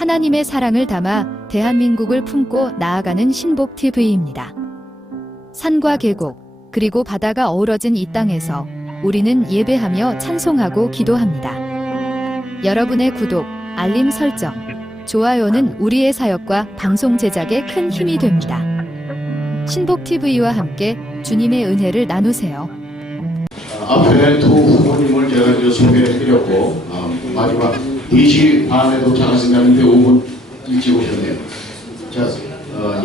하나님의 사랑을 담아 대한민국을 품고 나아가는 신복TV입니다. 산과 계곡, 그리고 바다가 어우러진 이 땅에서 우리는 예배하며 찬송하고 기도합니다. 여러분의 구독, 알림 설정, 좋아요는 우리의 사역과 방송 제작에 큰 힘이 됩니다. 신복TV와 함께 주님의 은혜를 나누세요. 앞에 두 후보님을 제가 이제 소개해드렸고 마지막 4시 반에 도착하신다는데 5분 일찍 오셨네요. 자,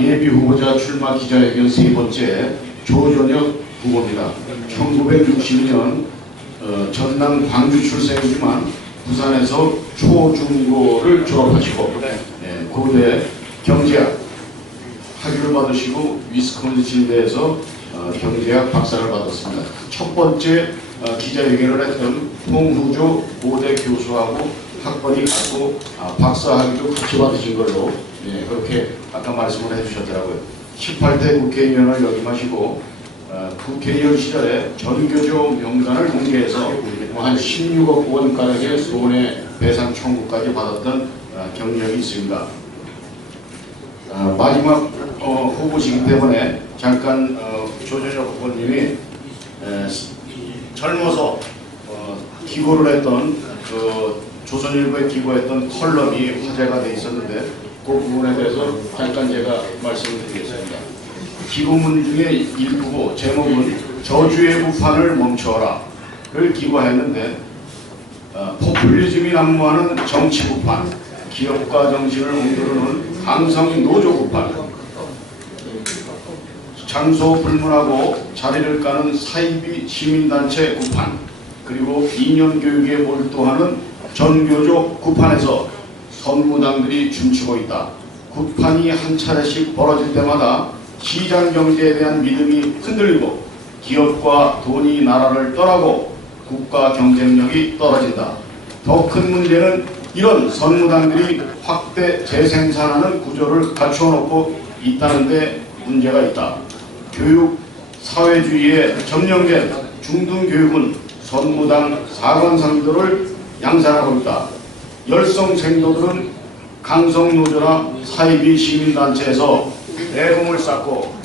예비 후보자 출마 기자회견 세 번째 조전혁 후보입니다. 1962년 전남 광주 출생이지만 부산에서 초중고를 졸업하시고 고대 경제학 학위를 받으시고 위스콘신대에서 경제학 박사를 받았습니다. 첫 번째 기자회견을 했던 홍후조 고대 교수하고 학번이 같고 박사 학위도 같이 받으신 걸로 그렇게 아까 말씀을 해주셨더라고요. 18대 국회의원을 역임하시고 국회의원 시절에 전교조 명단을 공개해서 한 16억 원가량의 손해배상 청구까지 받았던 경력이 있습니다. 마지막 후보시기 때문에 잠깐 조전혁 후보님이 젊어서 기고를 했던 조선일보에 기고했던 컬럼이 화제가 돼 있었는데 그 부분에 대해서 잠깐 제가 말씀을 드리겠습니다. 기고문 중에 일부고 제목은 저주의 구판을 멈춰라를 기고했는데 포퓰리즘이 난무하는 정치 구판, 기업가 정신을 흔드는 강성 노조 구판, 장소 불문하고 자리를 까는 사이비 시민단체 구판, 그리고 이념 교육에 몰두하는 전교조 구판에서 선무당들이 춤추고 있다. 구판이 한 차례씩 벌어질 때마다 시장 경제에 대한 믿음이 흔들리고 기업과 돈이 나라를 떠나고 국가 경쟁력이 떨어진다. 더 큰 문제는 이런 선무당들이 확대 재생산하는 구조를 갖추어 놓고 있다는 데 문제가 있다. 교육 사회주의에 점령된 중등교육은 선무당 사관상들을 양산하고 있다. 열성생도들은 강성노조나 사이비 시민단체에서 내공을 쌓고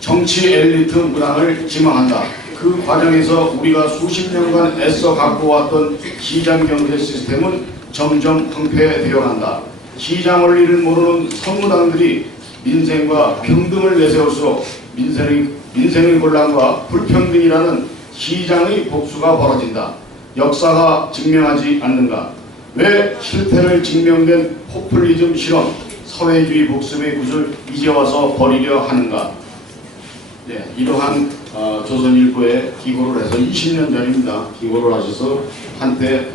정치 엘리트 무당을 지망한다. 그 과정에서 우리가 수십 년간 애써 갖고 왔던 시장경제 시스템은 점점 황폐되어 간다. 시장 원리를 모르는 선무당들이 민생과 평등을 내세울수록 민생의 곤란과 불평등이라는 시장의 복수가 벌어진다. 역사가 증명하지 않는가? 왜 실패를 증명된 포퓰리즘 실험, 사회주의 복습의 굿을 이제 와서 버리려 하는가? 이러한 조선일보에 기고를 해서 20년 전입니다. 기고를 하셔서 한때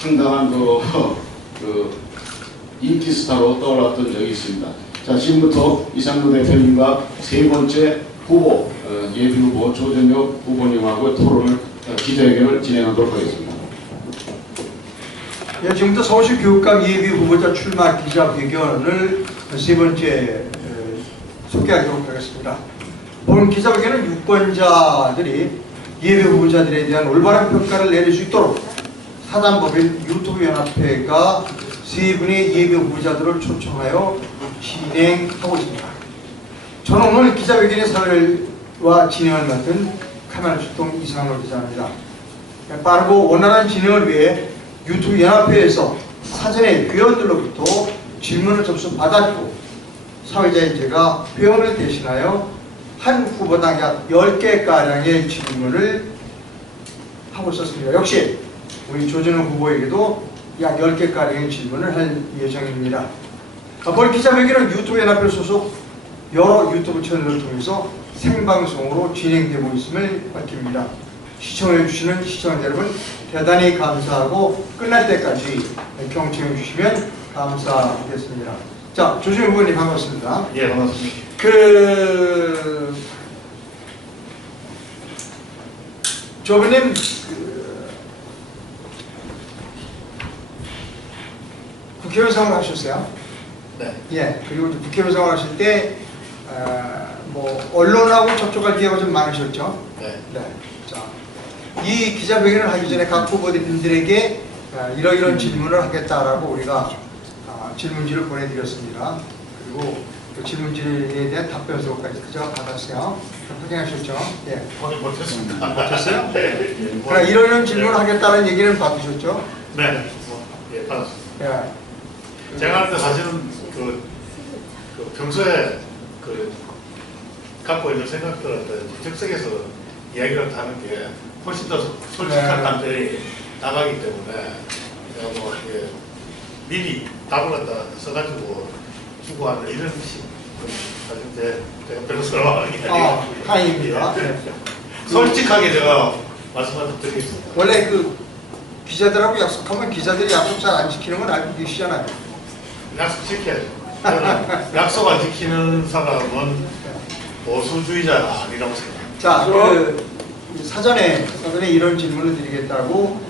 상당한 그 인기 스타로 떠올랐던 적이 있습니다. 자, 지금부터 이상도 대표님과 세 번째 후보, 예비 후보 조전혁 후보님하고 토론을, 기자회견을 진행하도록 하겠습니다. 지금부터 서울시 교육감 예비 후보자 출마 기자회견을 세 번째 소개하도록 하겠습니다. 오늘 기자회견은 유권자들이 예비 후보자들에 대한 올바른 평가를 내릴 수 있도록 사단법인 유튜브 연합회가 세 분의 예비 후보자들을 초청하여 진행하고 있습니다. 저는 오늘 기자회견의 사회와 진행을 맡은 카메라 출동 이상로 기자입니다. 빠르고 원활한 진행을 위해 유튜브 연합회에서 사전에 회원들로부터 질문을 접수받았고 사회자인 제가 회원을 대신하여 한 후보당 약 10개가량의 질문을 하고 있었습니다. 역시 우리 조전혁 후보에게도 약 10개가량의 질문을 할 예정입니다. 본 기자회견은 유튜브 연합회 소속 여러 유튜브 채널을 통해서 생방송으로 진행되고 있음을 밝힙니다. 시청해주시는 시청자 여러분 대단히 감사하고 끝날 때까지 경청해 주시면 감사하겠습니다. 자, 조전혁 후보님 반갑습니다. 예, 반갑습니다. 조부님 국회의원 생활 하셨어요? 네. 예. 그리고 국회의원 생활 하실 때 뭐 언론하고 접촉할 기회가 좀 많으셨죠? 네. 네. 자, 이 기자회견을 하기 전에 각 후보님들에게 이러이런 질문을 하겠다라고 우리가 질문지를 보내드렸습니다. 그리고 그 질문지에 대한 답변서까지 그저 받았어요. 확인하셨죠? 예. 확인 못했습니다. 못했어요? 네. 그러니까 이러이런 질문을 하겠다는 얘기는 받으셨죠? 네. 예, 받았습니다. 예. 제가 하는데 사실은 그 평소에 그 갖고 있는 생각들한테 즉석에서 이야기를 하는 게 훨씬 더 솔직한 네. 답변이 나가기 때문에 제가 뭐 이게 미리 답을 갖다 써가지고 주고 하는 이런 식 사실 제가 별로 선호하는 게 아니고 다행입니다. 네. 솔직하게 제가 말씀을 드리겠습니다. 원래 그 기자들하고 약속하면 기자들이 약속 잘 안 지키는 건 알고 계시잖아요. 약속 지켜야죠. 저는 약속 안 지키는 사람은 보수주의자가 아니라고 생각합니다. 자, 그 사전에 이런 질문을 드리겠다고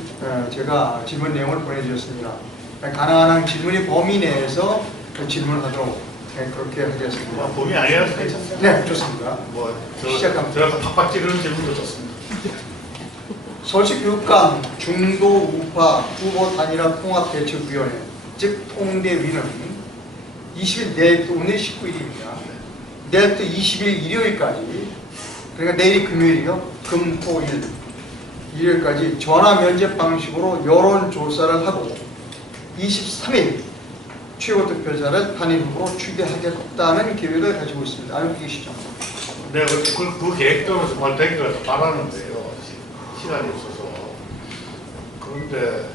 제가 질문 내용을 보내드렸습니다. 가능한 한 질문의 범위 내에서 그 질문하도록 그렇게 하겠습니다. 봄이 아니라서 괜찮습니다. 네, 좋습니다. 시작합니다. 들어서 팍팍 찌르는 질문도 좋습니다. 서울시교육감 중도 우파 후보 단일화 통합대책위원회 즉 통대위는 20일 내일부터 오늘 19일입니다. 내일부터 20일 일요일까지 그러니까 내일이 금요일이요. 금, 토, 일 일요일까지 전화 면접 방식으로 여론조사를 하고 23일 최고 득표자를 단일 후보로 추대하겠다는 계획을 가지고 있습니다. 알고 계시죠? 네, 그 계획대로 정말 되기가 바라는데요. 시간이 없어서. 그런데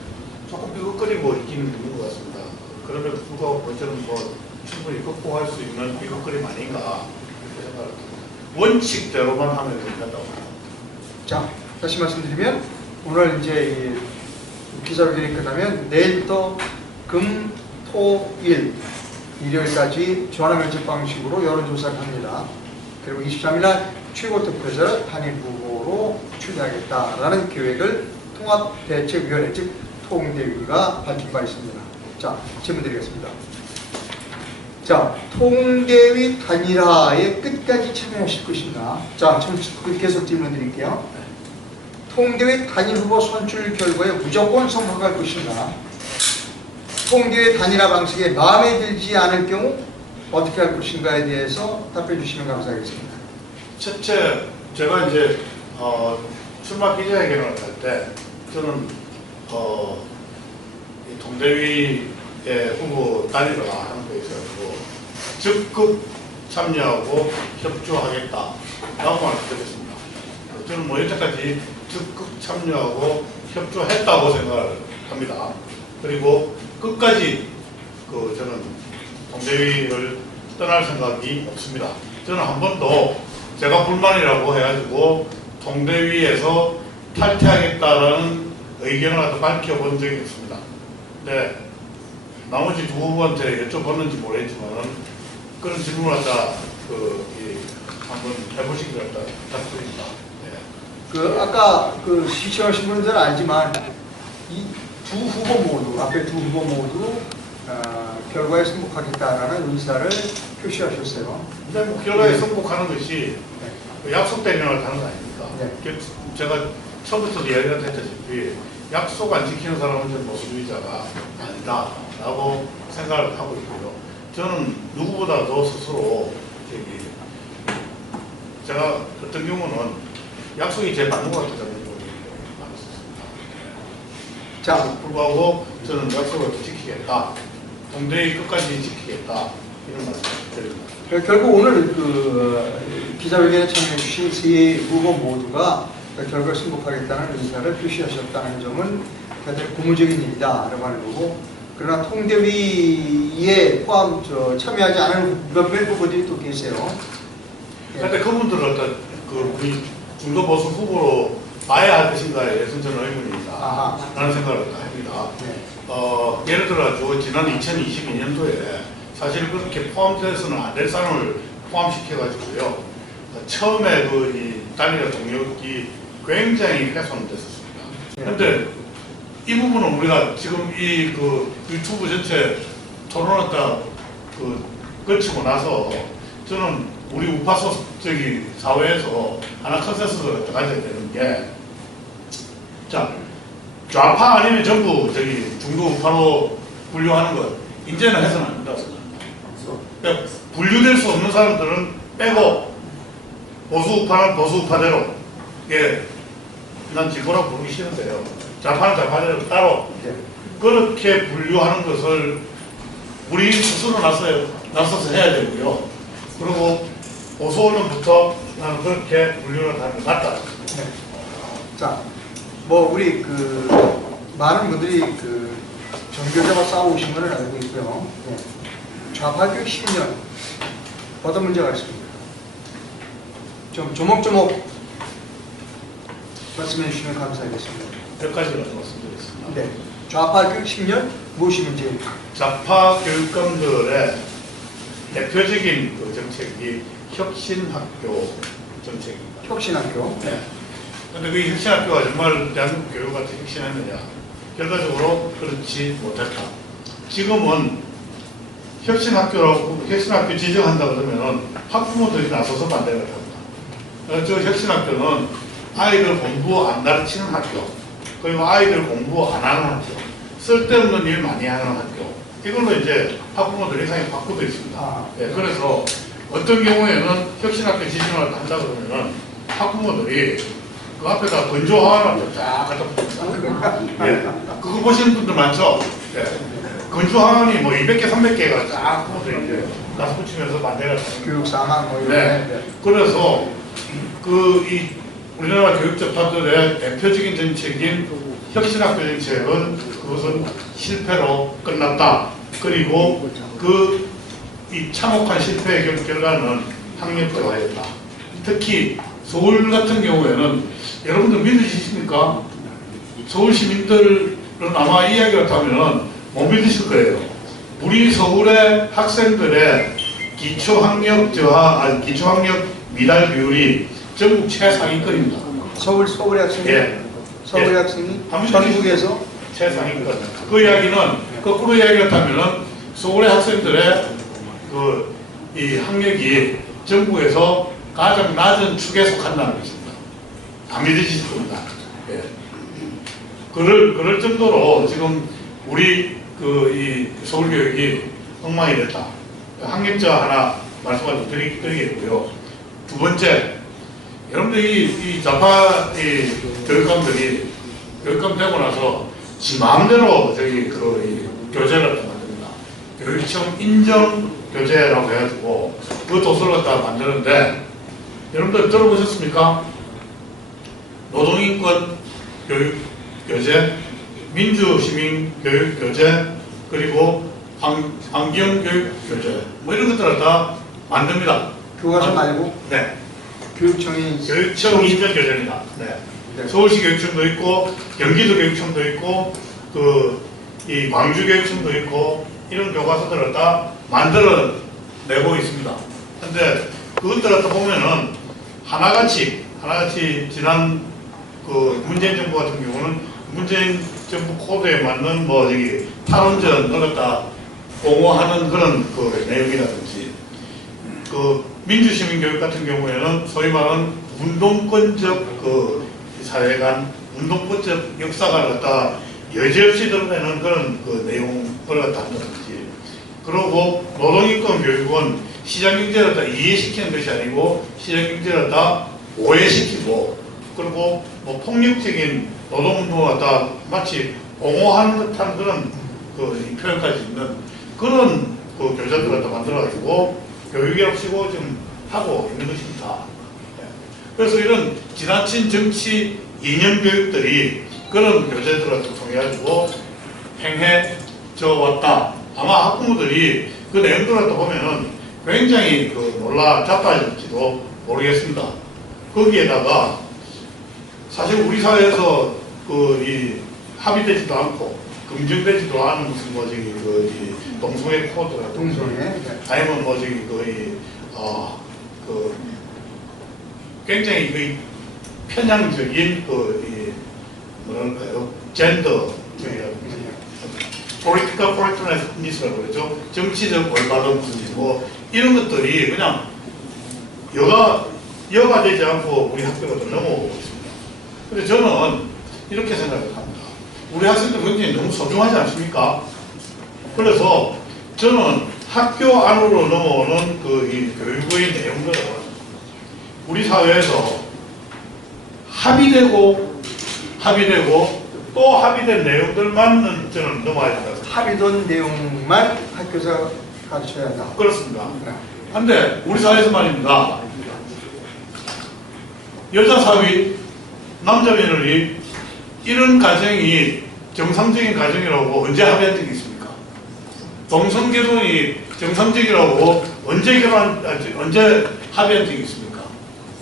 조금 비극거리고 있긴 있는 것 같습니다. 그럼에도 불구하고 저는 뭐 충분히 극복할 수 있는 비극거림 아닌가 이렇게 생각을 합니다. 원칙대로만 하면 된다고 합니다. 자, 다시 말씀드리면 오늘 이제 이 기자회견이 끝나면 내일부터 금, 토, 일 일요일까지 전화 면접 방식으로 여론조사를 합니다. 그리고 23일날 최고 득표자를 단일 후보로 추대하겠다라는 계획을 통합대책위원회 즉 통대위가 밝힌 바 있습니다. 자, 질문 드리겠습니다. 자, 통대위 단일화에 끝까지 참여하실 것인가? 자, 계속 질문 드릴게요. 통대위 단일 후보 선출 결과에 무조건 성공할 것인가? 통대위 단일화 방식에 마음에 들지 않을 경우 어떻게 할 것인가에 대해서 답해 주시면 감사하겠습니다. 첫째, 제가 이제 출마 기자회견을 할 때 저는 이 동대위의 후보 단일화 하는 거에 있어서 적극 참여하고 협조하겠다라고 말씀드렸습니다. 저는 뭐 여태까지 적극 참여하고 협조했다고 생각을 합니다. 그리고 끝까지 저는 동대위를 떠날 생각이 없습니다. 저는 한 번도 제가 불만이라고 해가지고 동대위에서 탈퇴하겠다라는 의견을 갖다 밝혀본 적이 없습니다. 네, 나머지 두 후보한테 여쭤봤는지 모르겠지만 그런 질문을 갖다 한번 해보시기를 갖다 부탁드립니다. 네. 아까 시청하신 분들은 알지만 이 두 후보 모두 앞에 두 후보 모두 결과에 승복하겠다라는 의사를 표시하셨어요. 근데 뭐 결과에 승복하는 것이 약속된 일을 하는 거 아닙니까? 네. 제가 처음부터 이야기를 했다시피 약속 안 지키는 사람은 좀 보수주의자가 아니다라고 생각을 하고 있고요. 저는 누구보다도 스스로 제가 어떤 경우는 약속이 제 맞는 것 같다는 경우가 많았었습니다. 자, 불구하고 저는 약속을 지키겠다. 동대위 끝까지 지키겠다. 이런 말씀을 드립니다. 결국 오늘 기자회견에 참여해주신 세 후보 모두가 결과에 승복하겠다는 의사를 표시하셨다는 점은 대단히 고무적인 일이다라고 하는 거고, 그러나 통대위에 참여하지 않은 몇몇 후보들이 또 계세요. 그런데 그분들을 어떤 우리 중도 보수 후보로 봐야 할 것인가에 대해서 저는 의문입니다. 라는 생각을 합니다. 네. 예를 들어 지난 2022년도에 사실 그렇게 포함돼서는 안 될 사람을 포함시켜가지고요. 처음에 이 단일화 동력이 굉장히 훼손됐었습니다. 그런데 이 부분은 우리가 지금 유튜브 전체 토론을 다 거치고 나서 저는 우리 우파 소속적인 사회에서 하나 컨센서스를 가져야 되는 게, 자, 좌파 아니면 전부 저기 중도 우파로 분류하는 것 이제는 해서는 안 된다고 생각합니다. 그러니까 분류될 수 없는 사람들은 빼고 보수 우파는 보수 우파대로 난 진보라고 부르기 싫은데요. 좌파는 좌파대로 따로 그렇게 분류하는 것을 우리 스스로 나서서 해야 되고요. 그리고 보수 언론부터 나는 그렇게 분류를 하는 게 맞다. 네. 자, 뭐 우리 많은 분들이 정교조와 싸우신 것을 알고 있고요. 네. 좌파교육 10년 어떤 문제가 있습니까? 좀 조목조목 말씀해 주시면 감사하겠습니다. 몇 가지를 말씀드리겠습니다. 네. 좌파교육 10년 무엇이 문제입니까? 좌파 교육감들의 대표적인 그 정책이 혁신학교 정책입니다. 혁신학교. 네. 근데 그 혁신학교가 정말 대한민국 교육을 같이 혁신했느냐? 결과적으로 그렇지 못했다. 지금은 혁신학교 지정한다 그러면은 학부모들이 나서서 반대를 합니다. 저 혁신학교는 아이들 공부 안 가르치는 학교, 그리고 아이들 공부 안 하는 학교, 쓸데없는 일 많이 하는 학교. 이걸로 이제 학부모들 인상이 바꾸고 있습니다. 네, 그래서 어떤 경우에는 혁신학교 지정을 한다 그러면은 학부모들이 그 앞에다 건조화를 쫙 갖다 붙입니다. 네, 그거 보시는 분들 많죠? 네. 건조화이 뭐 200개, 300개가 쫙 부모들이 이제 나서 붙이면서 반대를 합니다. 교육 사망 뭐 이런. 네. 그래서 이 우리나라 교육접하들의 대표적인 정책인 혁신학교 정책은 그것은 실패로 끝났다. 그리고 이 참혹한 실패의 결과는 학력저하였다. 특히 서울 같은 경우에는 여러분들 믿으시십니까? 서울 시민들은 아마 이야기를 하면 못 믿으실 거예요. 우리 서울의 학생들의 기초학력 미달 비율이 전국 최상위권입니다. 서울의 학생이? 예. 서울의 학생이? 한번 전국에서? 최상위권. 그 이야기는 거꾸로 이야기를 하면은 서울의 학생들의 이 학력이 전국에서 가장 낮은 축에 속한다는 것입니다. 안 믿으실 겁니다. 예. 그럴 정도로 지금 우리 이 서울교육이 엉망이 됐다. 학력자 하나 말씀을 드리겠고요. 두 번째, 여러분들이 이 좌파 교육감들이 교육감 되고 나서 지 마음대로 이 교재를 만듭니다. 교육청 인정 교재라고 해가지고 그 도서를 갖다 만드는데 여러분들 들어보셨습니까? 노동인권 교육 교재, 민주시민 교육 교재, 그리고 환경 교육 교재 뭐 이런 것들을 다 만듭니다. 교과서 말고? 네. 교육청 인정 교재입니다. 네. 네. 서울시 교육청도 있고 경기도 교육청도 있고 이 광주 교육청도 있고 이런 교과서들을 다 만들어내고 있습니다. 근데 그것들을 다 보면은 하나같이 지난 문재인 정부 같은 경우는 문재인 정부 코드에 맞는 탈원전을 갖다 옹호하는 그런 내용이라든지 민주시민 교육 같은 경우에는 소위 말하는 운동권적 사회관, 운동권적 역사가 갖다 여지없이 드러내는 그런 내용을 갖다 한다든지, 그리고 노동인권 교육은 시장경제를 갖다 이해시키는 것이 아니고 시장경제를 갖다 오해시키고, 그리고 폭력적인 노동운동을 갖다 마치 옹호하는 듯한 그런 표현까지 있는 그런 교재들을 갖다 만들어가지고 교육이랍시고 지금 하고 있는 것입니다. 그래서 이런 지나친 정치 이념 교육들이 그런 교재들을 통해가지고 행해져 왔다. 아마 학부모들이 그 내용들을 보면은 굉장히 놀라 자빠질지도 모르겠습니다. 거기에다가 사실 우리 사회에서 합의되지도 않고 검증되지도 않은 무슨 동성애 코드 같은 동성애? 아니면 굉장히 편향적인 뭐랄까요, 젠더 political correctness라고 그러죠. 정치적 올바른 이런 것들이 그냥 여가 되지 않고 우리 학교가 넘어오고 있습니다. 근데 저는 이렇게 생각을 합니다. 우리 학생들 굉장히 너무 소중하지 않습니까? 그래서 저는 학교 안으로 넘어오는 이 교육의 내용들은 우리 사회에서 합의되고 또 합의된 내용들만 저는 넘어야 된다고 생각합니다. 합의된 내용만 학교에서 가르쳐야 한다. 그렇습니다. 근데 우리 사회에서 말입니다. 여자 사위, 남자 며느리 이런 가정이 정상적인 가정이라고 언제 합의한 적이 있습니까? 동성 결혼이 정상적이라고 언제 합의한 적이 있습니까?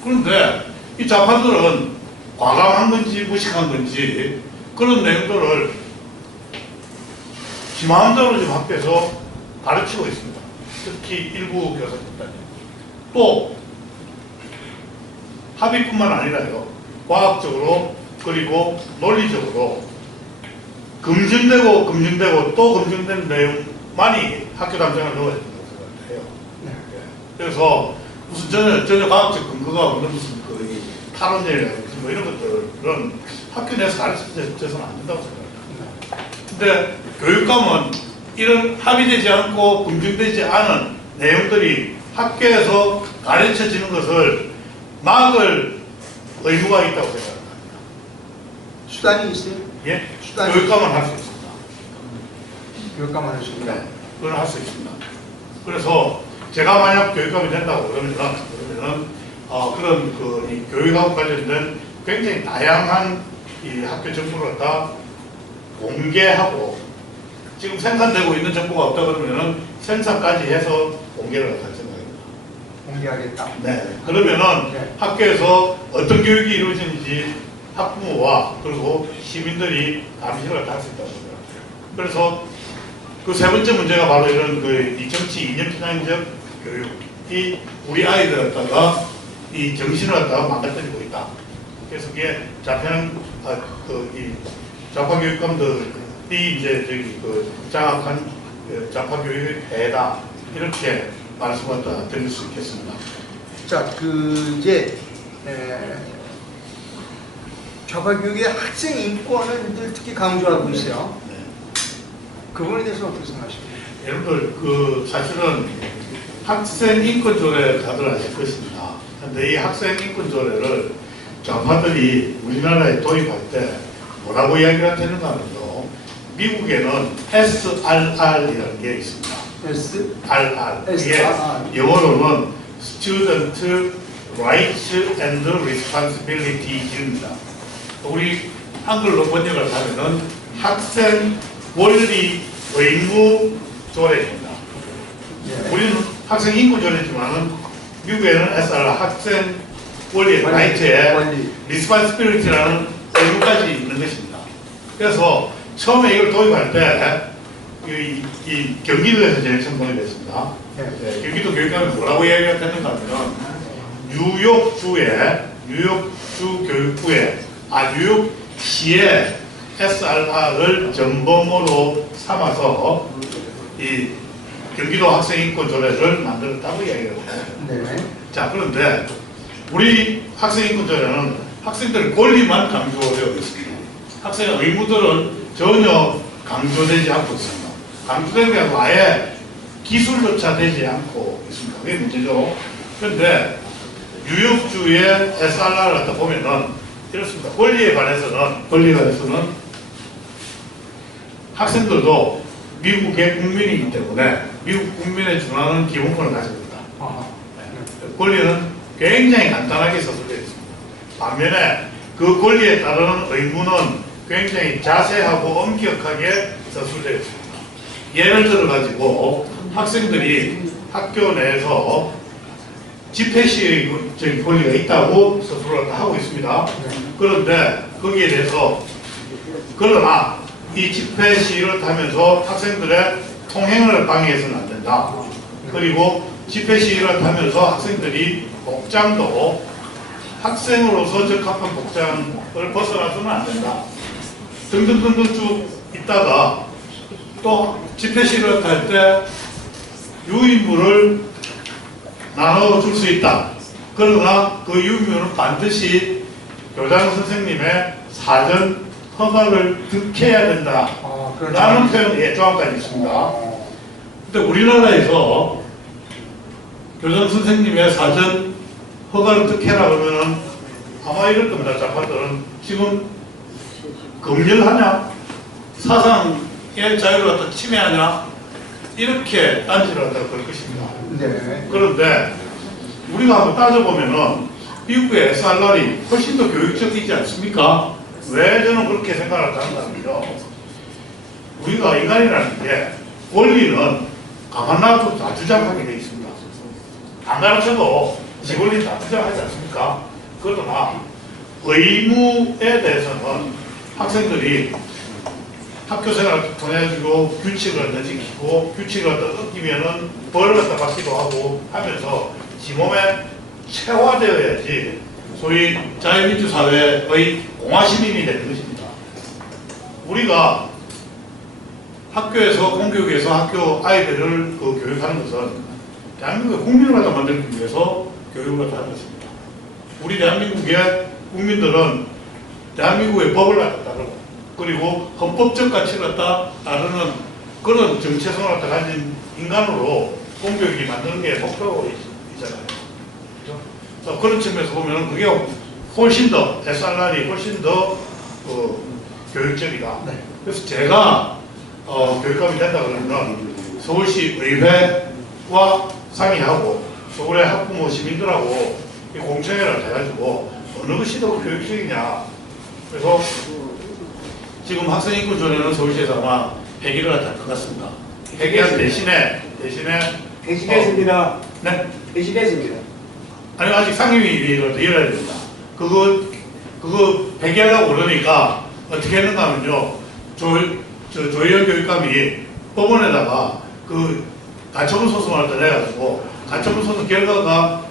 그런데 이 좌파들은 과감한 건지 무식한 건지 그런 내용들을 지 마음대로 지금 학교에서 가르치고 있습니다. 특히 일부 교사들. 또 합의뿐만 아니라요. 과학적으로 그리고 논리적으로 검증되고 또 검증된 내용만이 학교 담장을 넣어야 된다고 생각해요. 그래서 무슨 전혀 과학적 근거가 없는 무슨 탈원이라든지 뭐 이런 것들은 학교 내에서 가르쳐져서는 안 된다고 생각합니다. 근데 교육감은 이런 합의되지 않고 검증되지 않은 내용들이 학교에서 가르쳐지는 것을 막을 의무가 있다고 생각합니다. 수단이 있어요? 예? 수단이 교육감은 할 수 있습니다. 교육감은 할 수 있다. 네, 그걸 할 수 있습니다. 그래서 제가 만약 교육감이 된다고 그러면은 그런 이 교육하고 관련된 굉장히 다양한 이 학교 정보를 다 공개하고 지금 생산되고 있는 정보가 없다 그러면은 생산까지 해서 공개를 할 생각입니다. 공개하겠다. 네. 그러면은 네. 학교에서 어떤 교육이 이루어지는지 학부모와 그리고 시민들이 감시를 할 수 있다고 생각합니다. 그래서 그 세 번째 문제가 바로 이런 2002년 편향적 교육이 우리 아이들 갖다가 이 정신을 갖다가 망가뜨리고 있다. 그래서 그게 이 좌파 교육감들이 이제 장악한 좌파 교육의 폐해다. 이렇게 말씀을 갖다 드릴 수 있겠습니다. 자, 이제 좌파 교육의 학생 인권을 늘 특히 강조하고 있어요. 네. 그 부분에 대해서 어떻게 생각하십니까? 여러분들 사실은 학생 인권 조례 다들 아실 것입니다. 그런데 이 학생 인권 조례를 좌파들이 우리나라에 도입할 때 뭐라고 이야기를 하는가 하면요. 미국에는 SRR이라는 게 있습니다. SRR. 이게 영어로는 Student Rights and Responsibility입니다. 우리 한글로 번역을 하면은 학생 권리 의무 조례입니다. 우리는 학생 인권 조례지만은 미국에는 SR 학생 권리 라이트에 리스폰시빌리티라는 의무까지 있는 것입니다. 그래서 처음에 이걸 도입할 때 이 경기도에서 제일 처음 도입했습니다. 네, 경기도 교육감이 뭐라고 이야기가 됐는가 하면 뉴욕주 교육부에 뉴욕시의 SRR을 전범으로 삼아서 이 경기도 학생인권 조례를 만들었다고 이야기를 해요. 네. 자, 그런데 우리 학생인권 조례는 학생들 권리만 강조되어 있습니다. 학생의 의무들은 전혀 강조되지 않고 있습니다. 강조되는 게 아니고 아예 기술조차 되지 않고 있습니다. 그게 문제죠. 그런데 뉴욕주의 SRR을 갖다 보면은 이렇습니다. 권리에 관해서는 학생들도 미국의 국민이기 때문에 미국 국민에 준하는 기본권을 가지고 있다. 네. 권리는 굉장히 간단하게 서술되어 있습니다. 반면에 그 권리에 따르는 의무는 굉장히 자세하고 엄격하게 서술되어 있습니다. 예를 들어 가지고 학생들이 학교 내에서 집회 시의 권리가 있다고 서술을 하고 있습니다. 그런데 거기에 대해서 그러나 이 집회 시위를 하면서 학생들의 통행을 방해해서는 안 된다. 그리고 집회 시위를 하면서 학생들이 복장도 학생으로서 적합한 복장을 벗어나서는 안 된다. 등등등등 쭉 있다가 또 집회 시위를 할 때 유인물을 나눠줄 수 있다. 그러나 그 유인물은 반드시 교장 선생님의 사전 허가를 득해야 된다. 그런 라는 조항이- 표현, 예, 조항까지 있습니다. 어, 근데 우리나라에서 교장 선생님의 사전 허가를 득해라 그러면은 아마 이럴 겁니다. 자파들은 지금 검열하냐? 사상의 자유를 갖다 침해하냐? 이렇게 딴지를 갖다가 그럴 것입니다. 네. 그런데 우리가 한번 따져보면은 미국의 SRR이 훨씬 더 교육적이지 않습니까? 왜 저는 그렇게 생각을 한다면요. 우리가 인간이라는 게 원리는 가만 놔둬도 다 주장하게 돼 있습니다. 안 가르쳐도 지 원리 다 주장하지 않습니까? 그러나 의무에 대해서는 학생들이 학교 생활을 통해가지고 규칙을 갖다 지키고 규칙을 갖다 어기면은 벌을 갖다 받기도 하고 하면서 지 몸에 체화되어야지 소위 자유민주 사회의 공화 시민이 되는 것입니다. 우리가 학교에서 공교육에서 학교 아이들을 그 교육하는 것은 대한민국의 국민을 갖다 만들기 위해서 교육을 갖다 하는 것입니다. 우리 대한민국의 국민들은 대한민국의 법을 갖다 따르고 그리고 헌법적 가치를 갖다 따르는 그런 정체성을 갖다 가진 인간으로 공교육이 만드는 게 목표이잖아요. 그렇죠? 그런 측면에서 보면 그게 훨씬 더 SRR이 훨씬 더 교육적이다. 네. 그래서 제가 교육감이 된다 그러면 서울시 의회와 상의하고 서울의 학부모 시민들하고 이 공청회를 해가지고 어느 것이 더 교육적이냐. 그래서 지금 학생인권조례는 서울시에서 아마 폐기를 할 것 같습니다. 폐기한 대신에 배신했습니다. 네? 배신했습니다. 아니 아직 상임위를 더 열어야 됩니다. 그거 폐기하려고 그러니까 어떻게 했는가 하면요. 조희연 교육감이 법원에다가 그 가처분 소송을 갖다 내가지고 가처분 소송 결과가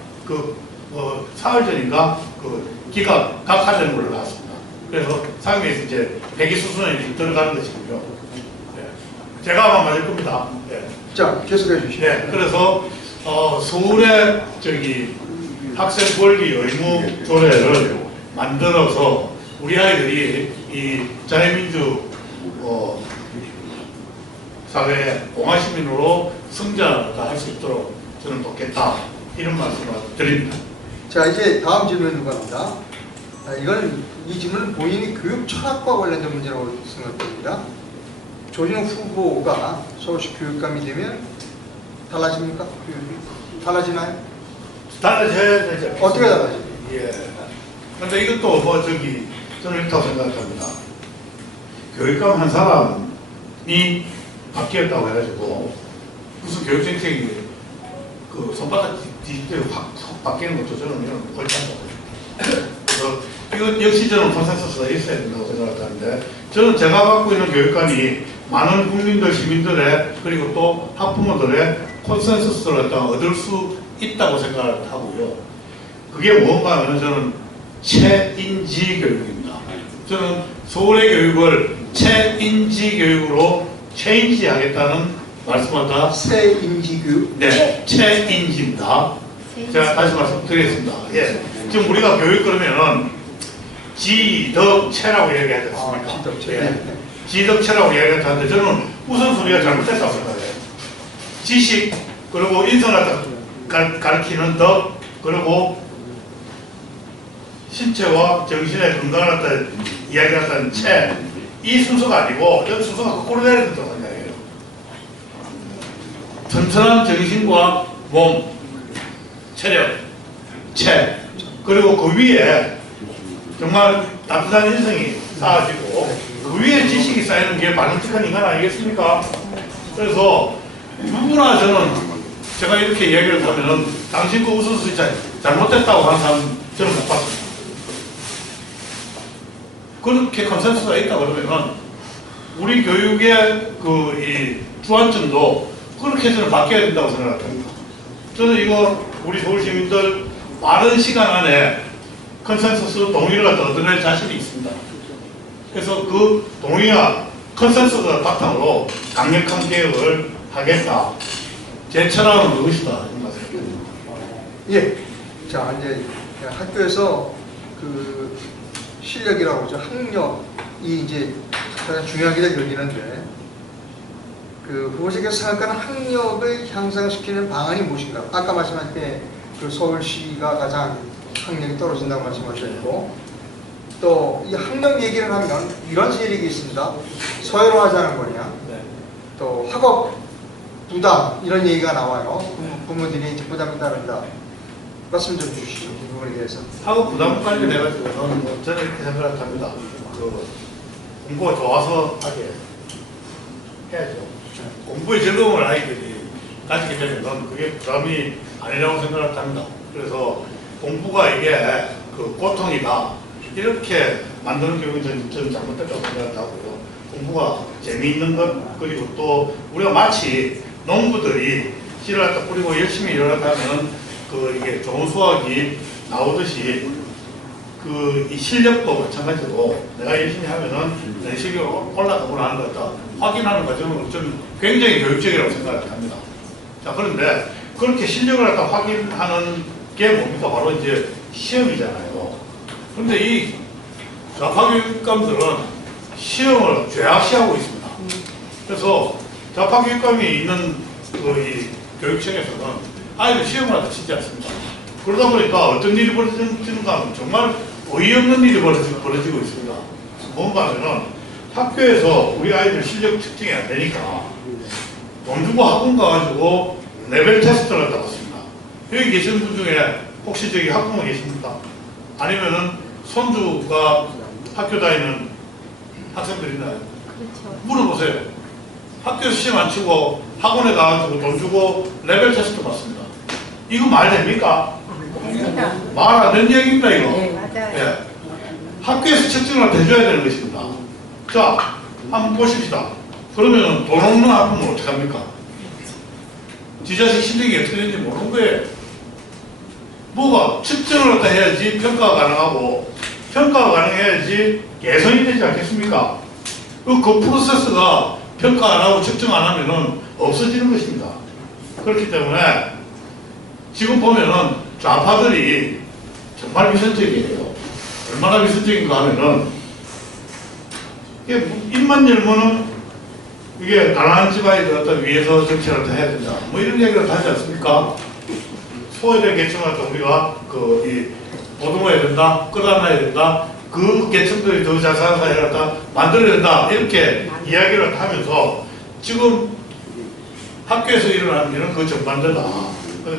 사흘 전인가 각하되는 걸로 나왔습니다. 그래서 상임위에서 이제 폐기 수순에 들어가는 것이고요. 네. 제가 아마 맞을 겁니다. 네. 자, 계속해 주시죠. 네, 그래서 서울의 학생 권리 의무 조례를 만들어서 우리 아이들이 이 자유민주 사회의 공화 시민으로 성장을 할 수 있도록 저는 돕겠다 이런 말씀을 드립니다. 자, 이제 다음 질문으로 갑니다. 이 질문은 본인이 교육 철학과 관련된 문제라고 생각됩니다. 조진웅 후보가 서울시 교육감이 되면 달라집니까? 교육이? 달라지나요? 달라져야 되지 않겠습니까? 어떻게 달라집니까? 예. 근데 이것도 저는 이렇다고 생각합니다. 교육감 한 사람이 바뀌었다고 해가지고 무슨 교육정책이 손바닥 뒤집대로 확 바뀌는 것도 저는 이런 옳지 않다고 봅니다. 그래서 이건 역시 저는 컨센서스가 있어야 된다고 생각하는데 저는 제가 갖고 있는 교육관이 많은 국민들, 시민들의 그리고 또 학부모들의 컨센서스를 얻을 수 있다고 생각을 하고요. 그게 뭔가 하면 저는 체인지 교육입니다. 저는 서울의 교육을 체인지 교육으로 체인지 하겠다는 말씀하다. 새 인지 교육? 네, 체인지입니다. 제가 다시 말씀드리겠습니다. 예. 지금 우리가 교육 그러면은 지덕체라고 얘기하지 않습니까? 지덕체. 예. 지덕체라고 얘기하는데 저는 우선순위가 잘못됐다고 생각해요. 지식, 그리고 인성을 가르치는 덕, 그리고 신체와 정신의 건강을 갖다 이야기하는 체, 이 순서가 아니고 여기 순서가 거꾸로 내야 된다고 생각해요. 튼튼한 정신과 몸, 체력, 체, 그리고 그 위에 정말 따뜻한 인성이 쌓아지고 그 위에 지식이 쌓이는 게 바람직한 인간 아니겠습니까? 그래서 누구나 제가 이렇게 이야기를 하면은 당신 그 우선순위 잘못됐다고 하는 사람 저는 못 봤습니다. 그렇게 컨센서스가 있다 그러면은 우리 교육의 이 주안점도 그렇게 저는 바뀌어야 된다고 생각합니다. 저는 이거 우리 서울 시민들 빠른 시간 안에 컨센서스 동의를 얻어낼 자신이 있습니다. 그래서 그 동의와 컨센서스 바탕으로 강력한 개혁을 하겠다. 제 철학은 그것이다. 이런 말씀입니다. 예. 자, 이제 학교에서 실력이라고 하죠. 학력이 이제 가장 중요하게 여기는데 그 후보자께서 생각하는 학력을 향상시키는 방안이 무엇인가? 아까 말씀할 때 그 서울시가 가장 학력이 떨어진다고 말씀하셨고 또 이 학력 얘기를 하면 이런 세력이 있습니다. 서열화하자는 거냐? 또 학업 부담 이런 얘기가 나와요. 부모들이 이제 부담이 따른다. 말씀 좀 주시죠. 이 부분에 대해서. 학업 부담 관련해가지고는 뭐 저는 이렇게 생각합니다. 그 공부가 좋아서 하게 해야죠. 공부의 즐거움을 아이들이 가지게 되면 그게 부담이 아니라고 생각을 합니다. 그래서 공부가 이게 그 고통이다 이렇게 만드는 교육은 저는 잘못됐다고 생각을 하고요. 공부가 재미있는 것 그리고 또 우리가 마치 농부들이 씨를 갖다 뿌리고 열심히 일을 하면 그 이게 좋은 수확이 나오듯이 그 이 실력도 마찬가지로 내가 열심히 하면은 내 실력이 올라가구나 하는 것 같다 확인하는 과정은 저는 굉장히 교육적이라고 생각을 합니다. 자, 그런데 그렇게 실력을 갖다 확인하는 게 뭡니까? 바로 이제 시험이잖아요. 그런데 이 좌파 교육감들은 시험을 죄악시하고 있습니다. 그래서 좌파 교육감이 있는 이 교육청에서는 아이들 시험을 하다 치지 않습니다. 그러다 보니까 어떤 일이 벌어지는가 하면 정말 어이없는 일이 벌어지고 있습니다. 뭔가 하면은 학교에서 우리 아이들 실력 측정이 안 되니까 돈 주고 학원 가가지고 레벨 테스트를 갖다 봤습니다. 여기 계시는 분 중에 혹시 저기 학부모 계십니까? 아니면은 손주가 학교 다니는 학생들 있나요? 그렇죠. 물어보세요. 학교에서 시험 안 치고 학원에 가가지고 돈 주고 레벨 테스트 봤습니다. 이거 말 됩니까? 됩니다. 말 안 되는 얘기입니다, 이거. 네, 맞아요. 예. 학교에서 측정을 해줘야 되는 것입니다. 자, 한번 보십시다. 그러면 돈 없는 학부모는 어떻게 합니까? 지 자식 실력이 어떻게 되는지 모르는 거예요. 뭐가 측정을 갖다 해야지 평가가 가능하고 평가가 가능해야지 개선이 되지 않겠습니까? 그 프로세스가 평가 안 하고 측정 안 하면은 없어지는 것입니다. 그렇기 때문에 지금 보면은 좌파들이 정말 위선적이에요. 얼마나 위선적인가 하면은 이게 입만 열면은 이게 가난한 집 아이들 갖다 위에서 정치를 다 해야 된다. 뭐 이런 얘기를 하지 않습니까? 소외된 계층을 갖다 우리가 보듬어야 된다, 끌어안아야 된다, 그 계층들이 더 잘 사는 사회를 갖다 만들어야 된다. 이렇게 이야기를 하면서 지금 학교에서 일어나는 일은 그 전반대다.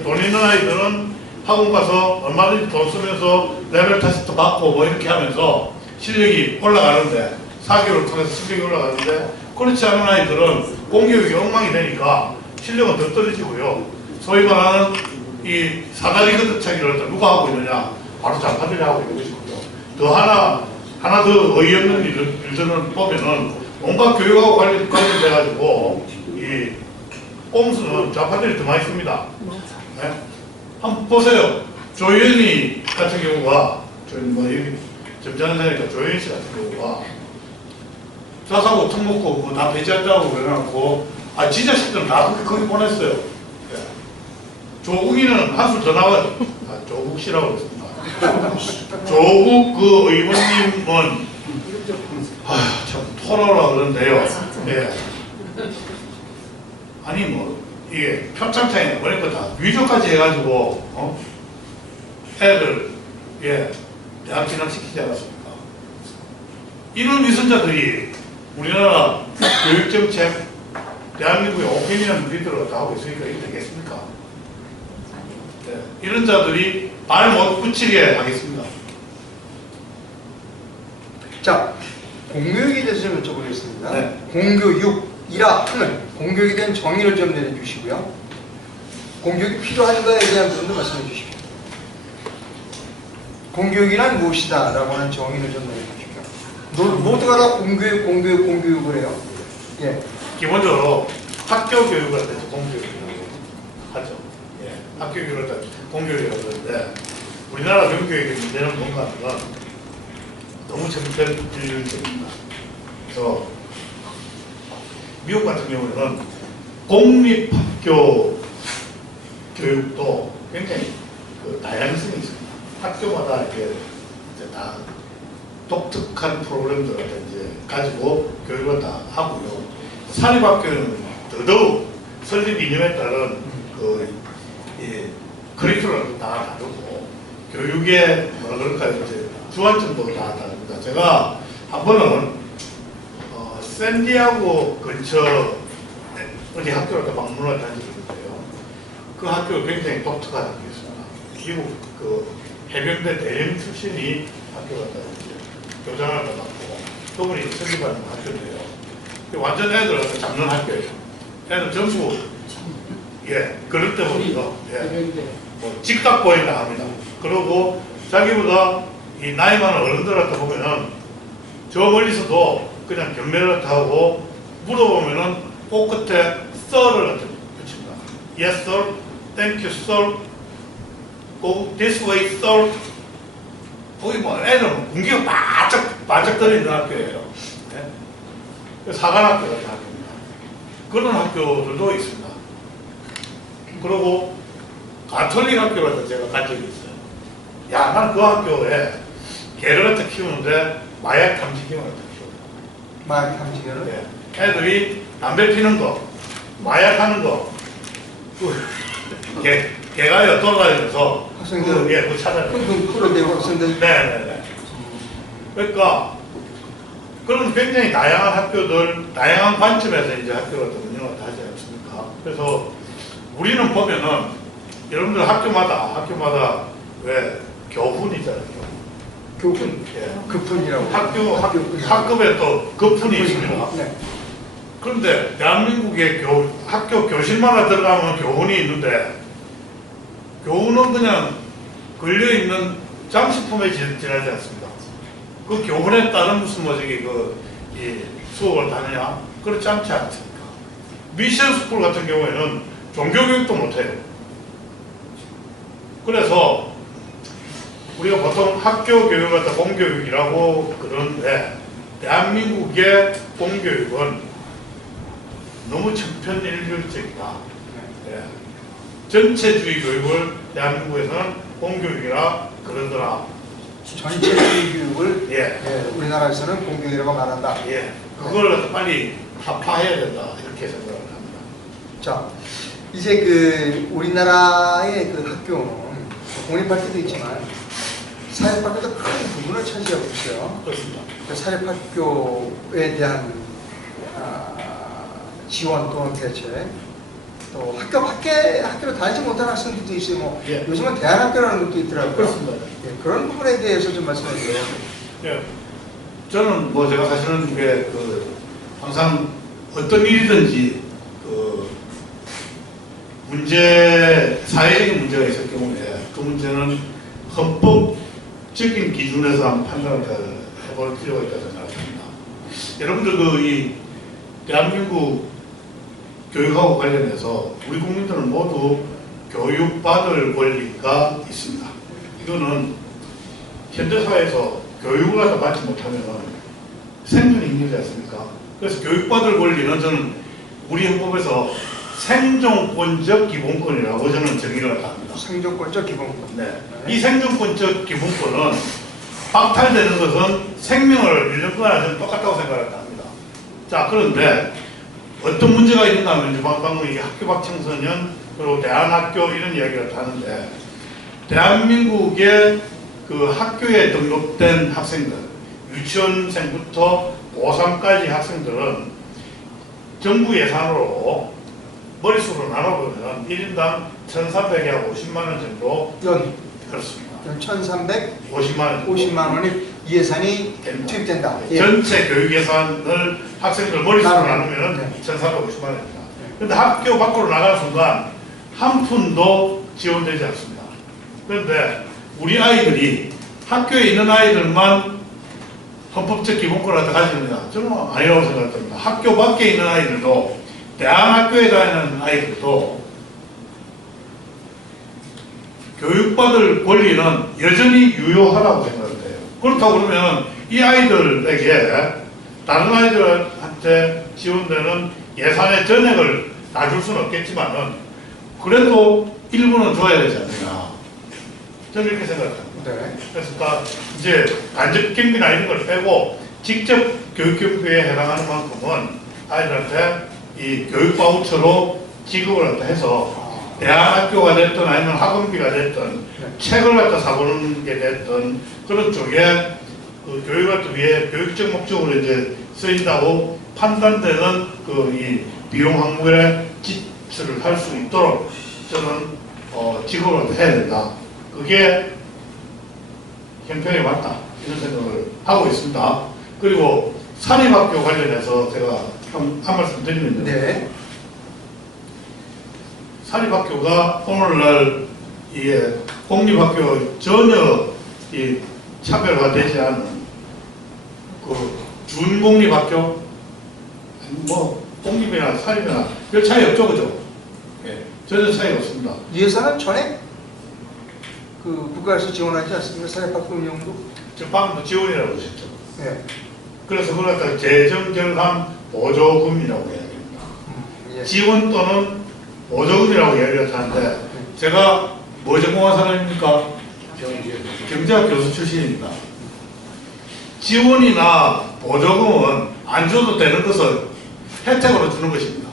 돈 있는 아이들은 학원 가서 얼마든지 돈 쓰면서 레벨 테스트 받고 뭐 이렇게 하면서 실력이 올라가는데 사교를 통해서 실력이 올라가는데 그렇지 않은 아이들은 공교육이 엉망이 되니까 실력은 더 떨어지고요. 소위 말하는 이 사다리 걷어차기를 누가 하고 있느냐? 바로 좌파들이 하고 있는 것이고요. 더 하나 더 어이없는 일들을 보면은 온갖 교육하고 관련돼가지고 이 꼼수는 좌파들이 더 많이 씁니다. 네? 한번 보세요. 조현희 같은 경우가 점잖은 조현희 씨 같은 경우가 자사고 특목고 다 배제한다고 그래놓고 지 자식들은 다 거기 보냈어요. 네. 조국이는 한술 더 나와요. 조국 씨라고 그랬습니다. 조국 그 의원님은 참 토로라 그러는데요. 예. 아니 뭐 이게 표창장에 보니까 다 위조까지 해가지고 애들 대학 진학시키지 않았습니까? 이런 위선자들이 우리나라 교육정책 대한민국의 오피니언 리더로 다 하고 있으니까 이게 되겠습니까? 네. 이런 자들이 말 못 붙이게 하겠습니다. 자, 공교육에 대해서 좀 여쭤보겠습니다. 네. 공교육이라 하면 공교육에 대한 정의를 좀 내려주시고요. 공교육이 필요한가에 대한 부분도 말씀해 주십시오. 공교육이란 무엇이다 라고 하는 정의를 좀 내려주십시오. 모두가 다 공교육을 해요. 예. 기본적으로 학교 교육을 할 때 공교육이라고 하죠. 예. 학교 교육을 할 때 공교육이라고 하는데 우리나라 교육의 문제는 뭔가 하면 너무 잘못된 일들입니다. 그래서 미국 같은 경우에는 공립학교 교육도 굉장히 그 다양성이 있습니다. 학교마다 이렇게 이제 다 독특한 프로그램들을 이제 가지고 교육을 다 하고요. 사립학교는 더더욱 설립 이념에 따른 커리큘럼도 다 다르고 교육의 뭐라 그럴까요? 이제 주안점도 다 다릅니다. 제가 한 번은 샌디아고 근처 어디 학교를 방문을 한 적이 있는데요. 그 학교가 굉장히 독특한 학교였습니다. 미국 그 해병대 대령 출신이 학교 갔다 교장을 받았고 그분이 설립한 학교인데요. 완전 애들 갖다 잡는 학교예요. 애들 전부 그럴 때부터 뭐 직각 보인다 합니다. 그리고 자기보다 이 나이 많은 어른들한테 보면은 저 멀리서도 그냥 경매를 하고 물어보면은 꼭 끝에 sir를 갖다 붙입니다. Yes sir, thank you sir, go this way sir. 거기 뭐 애들은 공기가 반짝거리는 학교예요. 네? 사관학교 같은 학교입니다. 그런 학교들도 있습니다. 그리고 가톨릭 학교라도 제가 간 적이 있어요. 야, 난 그 학교에 개를 갖다 키우는데 마약 탐지기를 갖다 키워요. 마약 탐지기를? 네. 애들이 담배 피는 거, 마약 하는 거, 개가 돌아다니면서 학생들 그 찾아내요. 끌어내고 학생들. 네네네. 그러니까 그런 굉장히 다양한 학교들, 다양한 관점에서 이제 학교를 운영을 하지 않습니까? 그래서 우리는 보면은 여러분들 학교마다 왜 교훈이잖아요. 교훈. 예. 급훈이라고. 학급에 또 급훈이 있습니다. 네. 그런데 대한민국의 학교 교실마다 들어가면 교훈이 있는데 교훈은 그냥 걸려있는 장식품에 지나지 않습니다. 그 교훈에 따른 무슨 이 수업을 다느냐? 그렇지 않지 않습니까? 미션 스쿨 같은 경우에는 종교교육도 못해요. 그래서 우리가 보통 학교 교육을 갖다 공교육이라고 그러는데 대한민국의 공교육은 너무 천편일률적이다. 예. 전체주의 교육을 대한민국에서는 공교육이라 그러더라. 전체주의 교육을 예. 우리나라에서는 공교육이라고 말한다. 예. 그걸 빨리 타파해야 된다. 이렇게 생각을 합니다. 자, 이제 우리나라의 학교는 공립할 때도 있지만 사립학교도 큰 부분을 차지하고 있어요. 그렇습니다. 사립학교에 대한 지원 또는 대책, 또 학교를 다니지 못하는 학생들도 있어요. 예. 요즘은 대안학교라는 것도 있더라고요. 그렇습니다. 예, 그런 부분에 대해서 좀 말씀해 주세요. 예. 저는 제가 사실은 이게 항상 어떤 일이든지 사회적인 문제가 있을 경우에 그 문제는 헌법적인 기준에서 한번 판단을 해볼 필요가 있다고 생각합니다. 여러분들 이 대한민국 교육하고 관련해서 우리 국민들은 모두 교육받을 권리가 있습니다. 이거는 현대사회에서 교육을 갖다 받지 못하면 생존이 힘들지 않습니까? 그래서 교육받을 권리는 저는 우리 헌법에서 생존권적 기본권이라고 저는 정의를 합니다. 생존권적 기본권. 네. 이 생존권적 기본권은 박탈되는 것은 생명을 잃는 거나 저는 똑같다고 생각을 합니다. 자, 그런데 어떤 문제가 있는가 하면 방금 이 학교 밖 청소년 그리고 대안학교 이런 이야기를 하는데 대한민국의 학교에 등록된 학생들 유치원생부터 고3까지 학생들은 정부 예산으로 머릿수로 나눠보면 1인당 1,350만 원 정도 그렇습니다. 1,350만 원이 예산이 투입된다. 예. 전체 교육 예산을 학생들 머릿수로 나누면 네. 1,450만 원입니다. 그런데 학교 밖으로 나가는 순간 한 푼도 지원되지 않습니다. 그런데 우리 아이들이 학교에 있는 아이들만 헌법적 기본권을 가지느냐? 저는 아니라고 생각합니다. 학교 밖에 있는 아이들도 대안학교에 다니는 아이들도 교육받을 권리는 여전히 유효하다고 생각해요. 그렇다고 그러면 이 아이들에게 다른 아이들한테 지원되는 예산의 전액을 다 줄 수는 없겠지만은 그래도 일부는 줘야 되지 않느냐. 저는 이렇게 생각합니다. 네. 그래서 다 이제 간접 경비나 이런 걸 빼고 직접 교육 경비에 해당하는 만큼은 아이들한테 이 교육 바우처로 지급을 갖다 해서 대학교가 됐든 아니면 학원비가 됐든 책을 갖다 사보는 게 됐든 그런 쪽에 그 교육을 갖다 위해 교육적 목적으로 이제 쓰인다고 판단되는 그 이 비용 항목에 지출을 할 수 있도록 저는 지급을 갖다 해야 된다. 그게 형평에 맞다. 이런 생각을 하고 있습니다. 그리고 사립학교 관련해서 제가 한 말씀 드리면요. 네. 사립학교가 오늘날 이게 공립학교 전혀 이 차별화되지 않은 그 준공립학교 뭐 공립이나 사립이나 별 차이 없죠, 그죠? 예, 전혀 차이가 없습니다. 이 회사는 전에 그 국가에서 지원하지 않습니까? 사립학교 운영도. 지금 방금도 지원이라고 하셨죠. 네. 그래서 그걸 갖다가 재정결함 보조금이라고 해야 됩니다. 예. 지원 또는 보조금이라고 이야기를 하는데 제가 뭐 전공한 사람입니까? 경제학 교수 출신입니다. 지원이나 보조금은 안 줘도 되는 것을 혜택으로 주는 것입니다.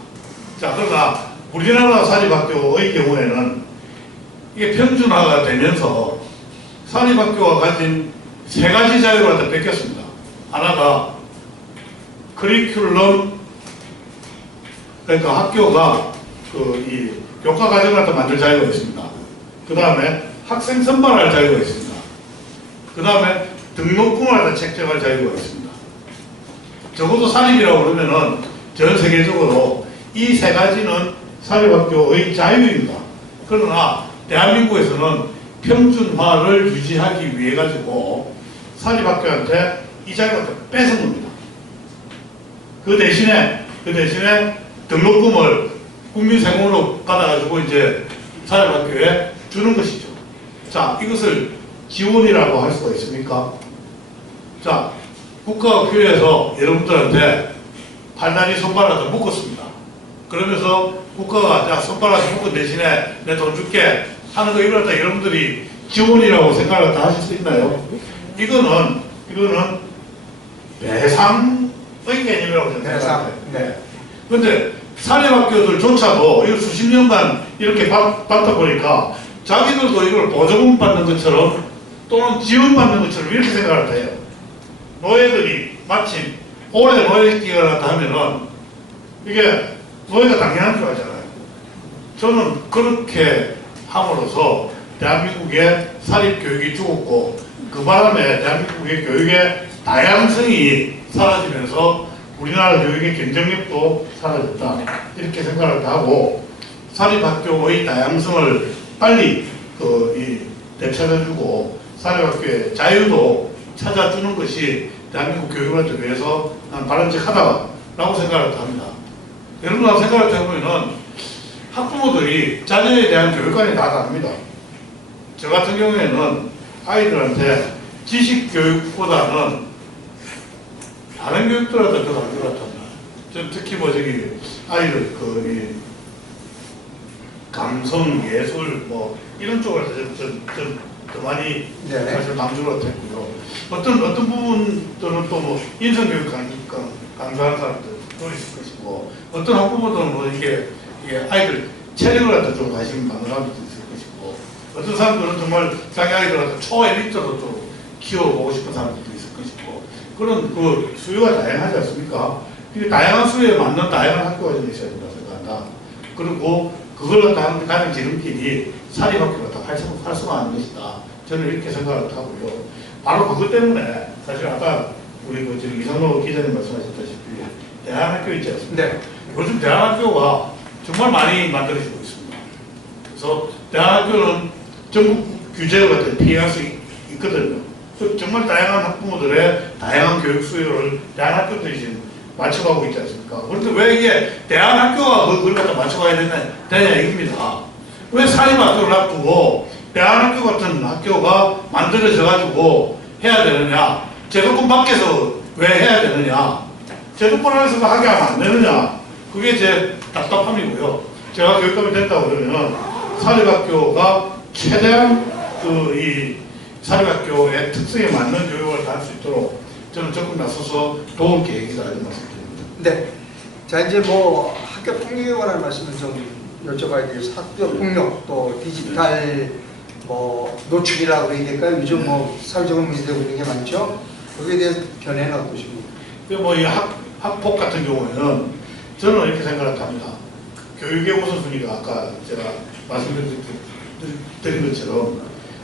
자, 그러나 우리나라 사립학교의 경우에는 이게 평준화가 되면서 사립학교가 가진 세 가지 자유를 갖다 뺏겼습니다. 하나가 커리큘럼, 그러니까 학교가 그 이 교과 과정을 갖다 만들 자유가 있습니다. 그 다음에 학생 선발할 자유가 있습니다. 그 다음에 등록금을 갖다 책정할 자유가 있습니다. 적어도 사립이라고 그러면은 전 세계적으로 이 세 가지는 사립학교의 자유입니다. 그러나 대한민국에서는 평준화를 유지하기 위해 가지고 사립학교한테 이 자유를 뺏은 겁니다. 그 대신에 등록금을 국민세금으로 받아가지고 이제 사립학교에 주는 것이죠. 자, 이것을 지원이라고 할 수가 있습니까? 자, 국가가 교회에서 여러분들한테 팔다리 손바닥을 묶었습니다. 그러면서 국가가 자, 손바닥 묶은 대신에 내 돈 줄게 하는 거 이걸 갖다 여러분들이 지원이라고 생각을 다 하실 수 있나요? 이거는 배상의 개념이라고 저는 생각해요. 네. 그런데 사립학교들조차도 이걸 수십 년간 이렇게 받다 보니까 자기들도 이걸 보조금 받는 것처럼 또는 지원받는 것처럼 이렇게 생각을 해요. 노예들이 마침 오래 노예 기간을 하면은 이게 노예가 당연한 줄 알잖아요. 저는 그렇게 함으로써 대한민국의 사립교육이 죽었고 그 바람에 대한민국의 교육의 다양성이 사라지면서 우리나라 교육의 경쟁력도 사라졌다. 이렇게 생각을 하고 사립학교의 다양성을 빨리 되찾아주고 사립학교의 자유도 찾아주는 것이 대한민국 교육을 위해서 난 바람직하다라고 생각을 합니다. 여러분하고 생각을 해보면은 학부모들이 자녀에 대한 교육관이 다 다릅니다. 저 같은 경우에는 아이들한테 지식 교육보다는 다른 교육들한테 더 다른 것 같습니다. 전 특히 아이들 감성, 예술 이런 쪽을 더 많이 네. 사실 강조를 했고요. 어떤 부분들은 또 인성 교육 강조하는 사람들도 있을 것이고 어떤 학부모들은 이게 아이들 체력을 갖다 좀 관심 가는 사람들도 있을 것이고 어떤 사람들은 정말 자기 아이들 갖다 초엘리트로 좀 키워보고 싶은 사람들도 있을 것이고 그런 그 수요가 다양하지 않습니까? 다양한 수요에 맞는 다양한 학교가 좀 있어야 된다고 생각한다. 그리고 그걸 갖다 하는 가장 지름길이 사립학교가 다 활성화하는 것이다. 저는 이렇게 생각을 하고요. 바로 그것 때문에 사실 아까 우리 이상로 기자님 말씀하셨다시피 대안학교 있지 않습니까? 네. 요즘 대안학교가 정말 많이 만들어지고 있습니다. 그래서 대안학교는 전국 규제를 갖다 피할 수 있거든요. 정말 다양한 학부모들의 다양한 교육 수요를 대안학교들이 지금 맞춰가고 있지 않습니까? 그런데 왜 이게 대안학교가 그걸 갖다 맞춰가야 되냐 이겁니다. 왜 사립학교를 놔두고 대안학교 같은 학교가 만들어져가지고 해야 되느냐? 제도권 밖에서 왜 해야 되느냐? 제도권 안에서 하게 하면 안 되느냐? 그게 제 답답함이고요. 제가 교육감이 됐다고 그러면 사립학교가 최대한 사립학교의 특성에 맞는 교육을 할 수 있도록 저는 적극 나서서 도울 계획이다 이런 말씀드립니다. 네. 자, 이제 뭐 학교 폭력에 관한 말씀을 좀 여쭤봐야 되겠어요. 학교 폭력 또 디지털 뭐 노출이라고 해야 될까요? 요즘 뭐 사회적으로 문제되고 있는 게 많죠. 거기에 대해서 견해는 어떠십니까? 뭐이 학폭 같은 경우에는 저는 이렇게 생각을 합니다. 교육의 우선순위가 아까 제가 말씀드린 것처럼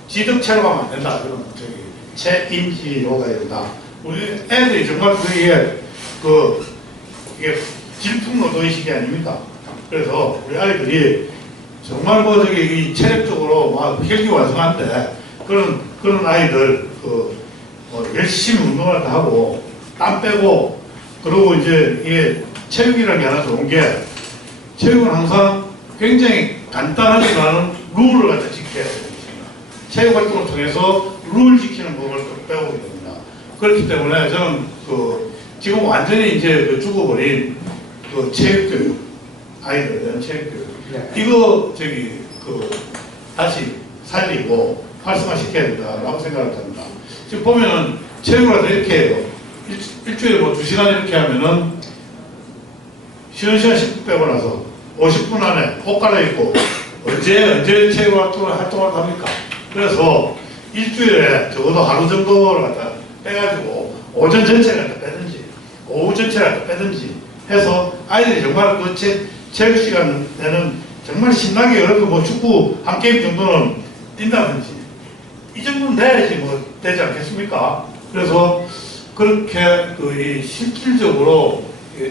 지덕체로 가면 안 된다. 그러면 저기 체인지로 가야 된다. 우리 애들이 정말 이게 질풍노도의식이 아닙니까? 그래서 우리 아이들이 정말 뭐 저기 이 체력적으로 막 혈기왕성한데 그런 아이들 열심히 운동을 하고 땀 빼고 그리고 이제 이게 체육이라는 게 하나 좋은 게 체육은 항상 굉장히 간단하지만 룰을 갖다 지켜야 됩니다. 체육 활동을 통해서 룰 지키는 법을 배우게 됩니다. 그렇기 때문에 저는 지금 완전히 이제 죽어버린 체육교육, 아이들에 대한 체육교육. 네. 이거 다시 살리고 활성화시켜야 된다라고 생각을 합니다. 지금 보면은 체육을 하다 이렇게 해요. 일주일에 뭐 2시간 이렇게 하면은 쉬는 시간 10분 빼고 나서 50분 안에 옷 갈아입고 언제 체육 활동을 합니까? 그래서 일주일에 적어도 하루 정도를 갖다 빼가지고 오전 전체를 갖다 빼든지 오후 전체를 갖다 빼든지 해서 아이들이 정말 그 체육 시간에는 정말 신나게 그래도 뭐 축구 한 게임 정도는 뛴다든지 이 정도는 돼야지 뭐 되지 않겠습니까? 그래서 그렇게 이 실질적으로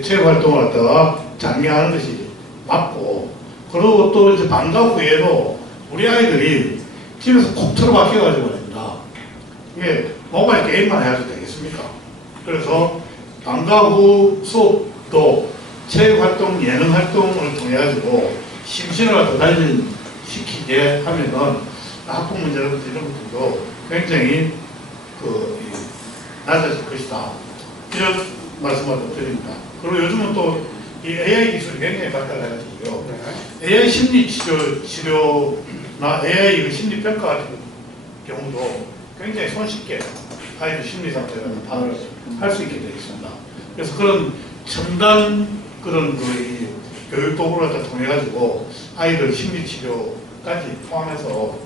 체육 활동을 갖다가 장려하는 것이 맞고 그리고 또 이제 방과 후에도 우리 아이들이 집에서 콕 틀어박혀가지고 말입니다. 이게 모바일 게임만 해야지 되겠습니까? 그래서 방과 후 수업도 체육활동, 예능활동을 통해가지고 심신을 더 단련시키게 하면은 학폭 문제라든지 이런 것들도 굉장히 낮아질 것이다. 이런 말씀을 드립니다. 그리고 요즘은 또 이 AI 기술이 굉장히 발달해가지고요. 네. AI 심리 치료나 AI 심리 평가 같은 경우도 굉장히 손쉽게 아이들 심리 상태를 파악을 할 수 있게 되어 있습니다. 그래서 그런 첨단 그런 이 교육 도구를 갖다 통해 가지고 아이들 심리 치료까지 포함해서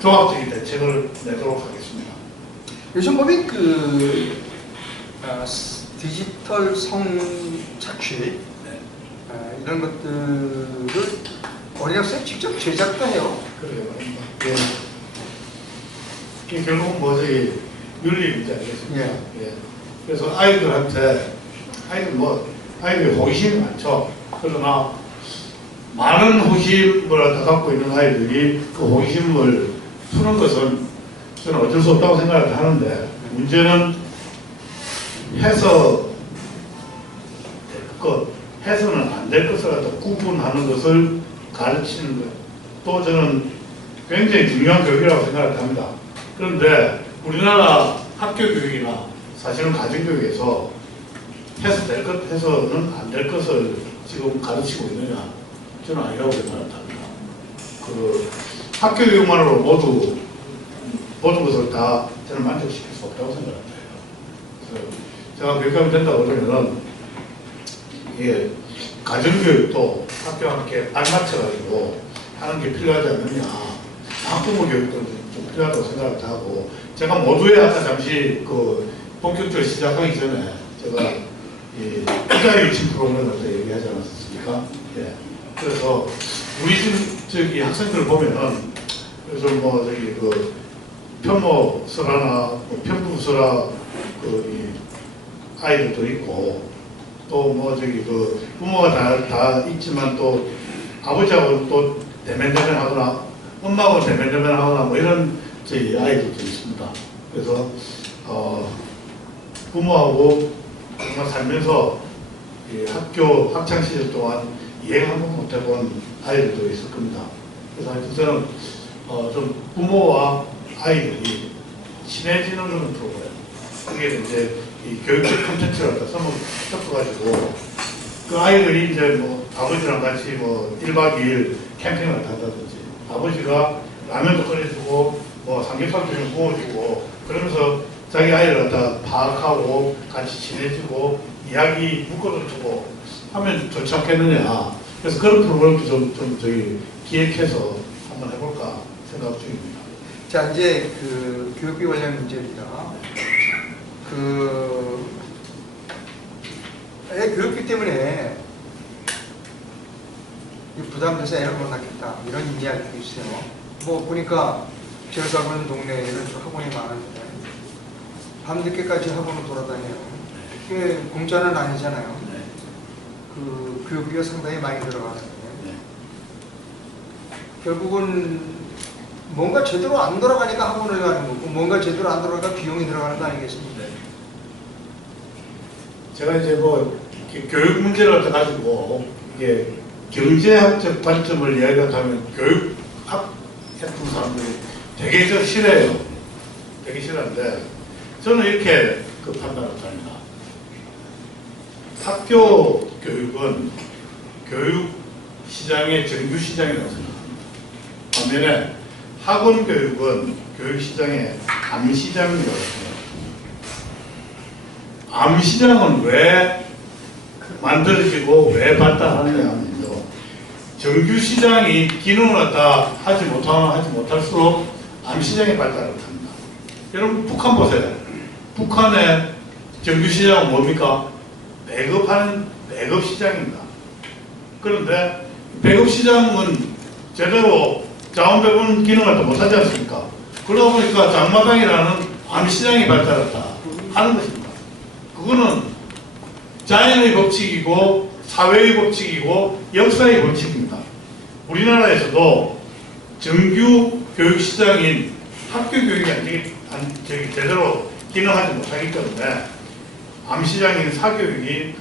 종합적인 대책을 내도록 하겠습니다. 요즘 보면 디지털 성착취 이런 것들을 어린이학생이 직접 제작도 해요. 그래요. 예. 이게 결국은 뭐지 윤리 문제 아니겠습니까? 예. 예. 그래서 아이들이 호기심이 많죠. 그러나 많은 호기심을 갖고 있는 아이들이 그 호기심을 푸는 것은 저는 어쩔 수 없다고 생각을 하는데 문제는 해서는 안 될 것을 갖다 구분하는 것을 가르치는 것. 또 저는 굉장히 중요한 교육이라고 생각을 합니다. 그런데 우리나라 학교 교육이나 사실은 가정교육에서 해서 될 것, 해서는 안 될 것을 지금 가르치고 있느냐? 저는 아니라고 생각합니다. 학교 교육만으로 모든 것을 다 저는 만족시킬 수 없다고 생각합니다. 그래서 제가 교육하면 된다고 그러면은, 예, 가정교육도 학교와 함께 알맞춰가지고 하는 게 필요하지 않느냐. 학부모 교육도 좀 필요하다고 생각을 하고, 제가 모두에 아까 잠시 본격적으로 시작하기 전에 제가 이자유 유치 프로그램을 얘기하지 않았습니까? 예. 그래서 우리 저기 학생들 보면은 그래서 뭐 편모설화나 편부설화 아이들도 있고 또 뭐 부모가 다 있지만 또 아버지하고 또 대면대면하거나 엄마하고 대면대면하거나 뭐 이런 저희 아이들도 있습니다. 그래서 부모하고 정말 살면서 학교 학창 시절 동안 여행 한 번 못 해본 아이들도 있을 겁니다. 그래서 하여튼 저는 좀 부모와 아이들이 친해지는 그런 프로그램. 그게 이제 이 교육적 콘텐츠를 갖다 섞어가지고 그 아이들이 이제 뭐 아버지랑 같이 뭐 1박 2일 캠핑을 간다든지 아버지가 라면도 끓여주고 뭐 삼겹살도 좀 구워주고 그러면서 자기 아이를 갖다 파악하고 같이 친해지고 이야기 묶어도 주고 하면 좋지 않겠느냐. 그래서 그런 프로그램도 좀 저희 기획해서 한번 해볼까 생각 중입니다. 자, 이제 그 교육비 관련 문제입니다. 교육비 때문에 부담돼서 애를 못 낳겠다 이런 이야기도 있어요. 뭐 보니까 제가 살고 있는 동네에는 좀 학원이 많은데 밤늦게까지 학원을 돌아다녀요. 그게 공짜는 아니잖아요. 그 교육비가 상당히 많이 들어가는데 결국은 뭔가 제대로 안 돌아가니까 학원을 가는 거고 뭔가 제대로 안 돌아가니까 비용이 들어가는 거 아니겠습니까? 제가 이제 뭐 이렇게 교육 문제를 가지고 이게 경제학적 관점을 이야기하면 교육학 했던 사람들이 되게 저 싫어해요. 되게 싫어하는데 저는 이렇게 그 판단을 합니다. 학교 교육은 교육 시장의 정규 시장이라고 생각합니다. 반면에 학원 교육은 교육 시장의 암시장이라고 생각합니다. 암시장은 왜 만들어지고 왜 발달하느냐 하면요. 정규 시장이 기능을 갖다 하지 못할수록 암시장이 발달을 합니다. 여러분 북한 보세요. 북한의 정규 시장은 뭡니까? 배급하는 배급 시장입니다. 그런데 배급 시장은 제대로 자원 배분 기능을 또 못하지 않습니까? 그러다 보니까 장마당이라는 암시장이 발달했다 하는 것입니다. 그거는 자연의 법칙이고 사회의 법칙이고 역사의 법칙입니다. 우리나라에서도 정규 교육 시장인 학교 교육이 제대로 기능하지 못하기 때문에 암시장인 사교육이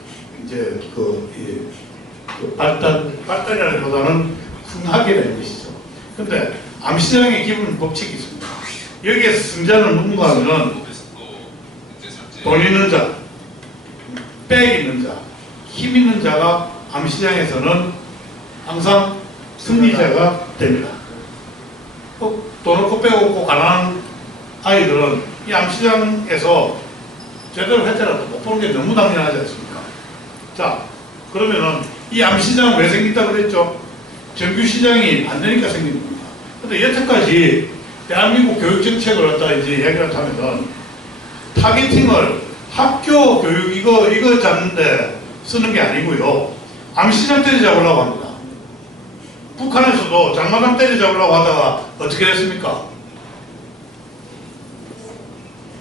이제 발달이라기보다는 흥하게 되는 것이죠. 근데 암시장의 기본 법칙이 있습니다. 여기에서 승자는 누군가 하면 돈 있는 자, 백 있는 자, 힘 있는 자가 암시장에서는 항상 승리자가 됩니다. 돈 없고 백 없고 가난한 아이들은 이 암시장에서 제대로 했더라도 못 보는 게 너무 당연하지 않습니까? 자, 그러면은 이 암시장은 왜 생긴다고 그랬죠? 정규시장이 안 되니까 생긴 겁니다. 근데 여태까지 대한민국 교육정책을 갖다 이제 이야기를 하면은 타겟팅을 학교 교육 이거 잡는데 쓰는 게 아니고요. 암시장 때려잡으려고 합니다. 북한에서도 장마당 때려잡으려고 하다가 어떻게 됐습니까?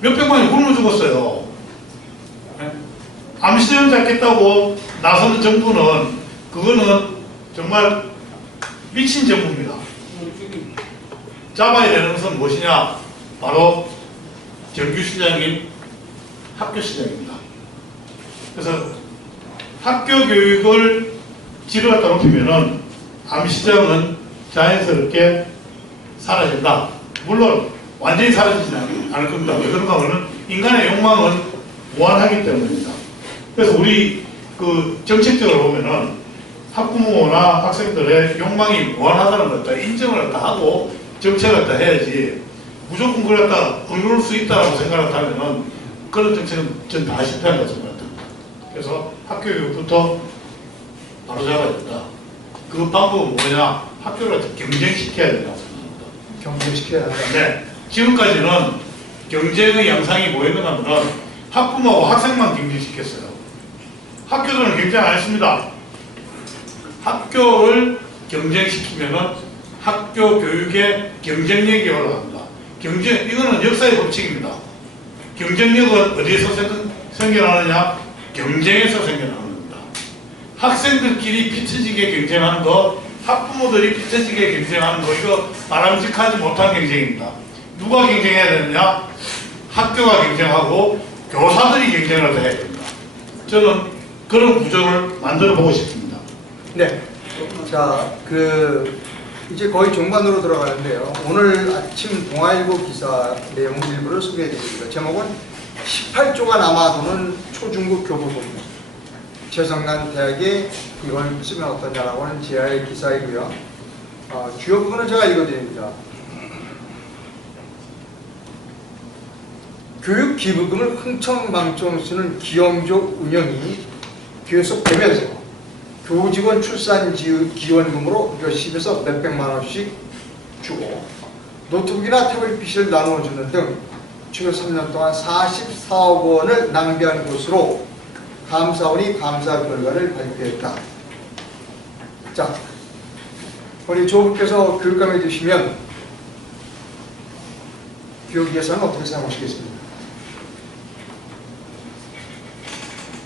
몇백만이 굶어 죽었어요. 암시장 잡겠다고 나서는 정부는 그거는 정말 미친 정부입니다. 잡아야 되는 것은 무엇이냐? 바로 정규시장인 학교시장입니다. 그래서 학교 교육을 질을 갖다 놓으면은 암시장은 자연스럽게 사라진다. 물론 완전히 사라지지는 않을 겁니다. 왜 그런가 하면 인간의 욕망은 무한하기 때문입니다. 그래서 우리 그 정책적으로 보면은 학부모나 학생들의 욕망이 무한하다는 걸 갖다 인정을 갖다 하고 정책을 갖다 해야지 무조건 그걸 갖다 억누를 수 있다고 생각을 하면은 그런 정책은 전 다 실패한다고 생각합니다. 그래서 학교 교육부터 바로 잡아야 된다. 그 방법은 뭐냐? 학교를 경쟁시켜야 된다고 생각합니다. 경쟁시켜야 한다. 네. 지금까지는 경쟁의 양상이 뭐였는가 하면 학부모하고 학생만 경쟁시켰어요. 학교들은 경쟁 안 했습니다. 학교를 경쟁시키면은 학교 교육의 경쟁력이 올라갑니다. 이거는 역사의 법칙입니다. 경쟁력은 어디에서 생겨나느냐? 경쟁에서 생겨나는 겁니다. 학생들끼리 피 터지게 경쟁하는 거, 학부모들이 피 터지게 경쟁하는 거, 이거 바람직하지 못한 경쟁입니다. 누가 경쟁해야 되느냐? 학교가 경쟁하고 교사들이 경쟁을 해야 됩니다. 저는 그런 구조를 만들어 보고 싶습니다. 네. 자, 이제 거의 종반으로 들어가는데요. 오늘 아침 동아일보 기사 내용 일부를 소개해 드립니다. 제목은 18조가 남아도는 초중급 교부금. 최성난 대학이 이걸 쓰면 어떠냐라고 하는 지하의 기사이고요. 주요 부분은 제가 읽어드립니다. 교육 기부금을 흥청망청 쓰는 기형적 운영이 계속되면서 교직원 출산 기원금으로 몇십에서 몇백만 원씩 주고 노트북이나 태블릿 PC를 나누어주는 등 최근 3년 동안 44억 원을 낭비한 것으로 감사원이 감사 결과를 발표했다. 자, 우리 조부께서 교육감해 주시면 교육 예산은 어떻게 사용하시겠습니까?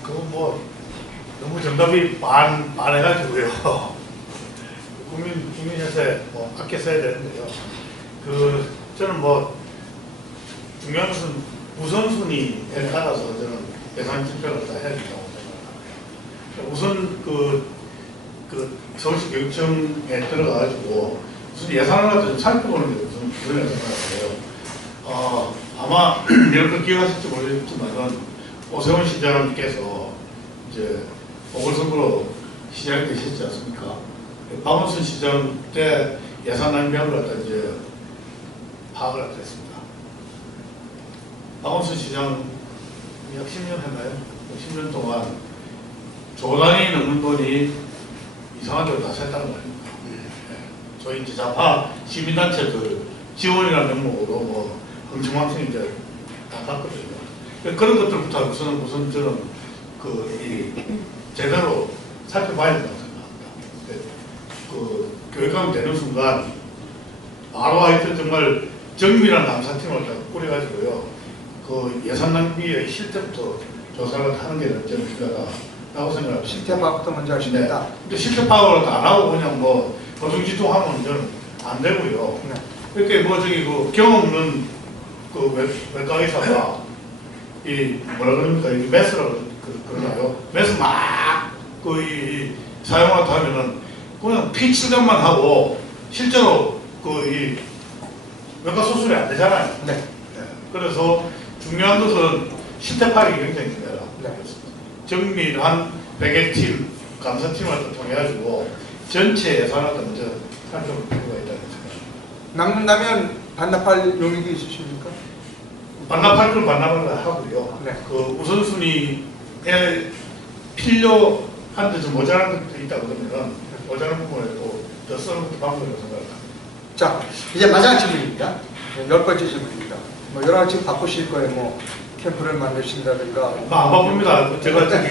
그건 뭐 너무 정답이 반해가지고요. 국민 예산에 뭐 아껴 써야 되는데요. 저는 뭐 중요한 것은 우선순위에 따라서 저는 예산 집행을 다 해야 된다고 생각합니다. 우선 서울시 교육청에 들어가가지고 무슨 예산을 갖다 좀 살펴보는 게 우선 그런 생각을 해요. 아마 이렇게 기억하실지 모르겠지만은 오세훈 시장께서 이제 보궐선거로 시작되셨지 않습니까? 박원순 시장 때 예산 낭비한 걸 갖다 이제 파악을 했습니다. 박원순 시장 약 10년 했나요? 10년 동안 조 단위 넘는 돈이 이상한 데로 다 샜다는 말입니다. 저희 이제 좌파 시민단체들 지원이라는 명목으로 뭐 흥청망청 이제 다 갔거든요. 그런 것들부터 우선 저는 제대로 살펴봐야 된다고 생각합니다. 교육감 되는 순간 바로 하여튼 정말 정밀한 감사팀을 꾸려가지고요. 예산 낭비의 실태부터 조사를 하는 게 저는 필요하다고 생각합니다. 실태 파악부터 먼저 하십니다. 네. 근데 실태 파악을 안 하고 그냥 뭐 고정지통하면 저는 안 되고요. 네. 이렇게 경험 없는 외과 의사가 뭐라 그럽니까? 매스라고 그러나요? 매스 막 사용하다 하면은 그냥 피치감만 하고 실제로 외과 수술이 안 되잖아요. 네. 그래서 중요한 것은 실태 파악이 굉장히 중요하다. 네. 정밀한 회계팀, 감사팀을 통해가지고 전체 예산을 먼저 살펴볼 필요가 있다는 생각입니다. 남는다면 반납할 용의도 있으십니까? 반납할 건 반납을 하고요. 네. 우선순위에 필요한 데 좀 모자란 것도 있다 그러면 모자란 부분에 더 쓰는 것도 방법이라고 생각합니다. 자, 이제 마지막 질문입니다. 10번째 질문입니다. 뭐 여러 가지 바꾸실 거예요. 뭐 캠프를 만드신다든가. 안 바쁩니다. 제가 저기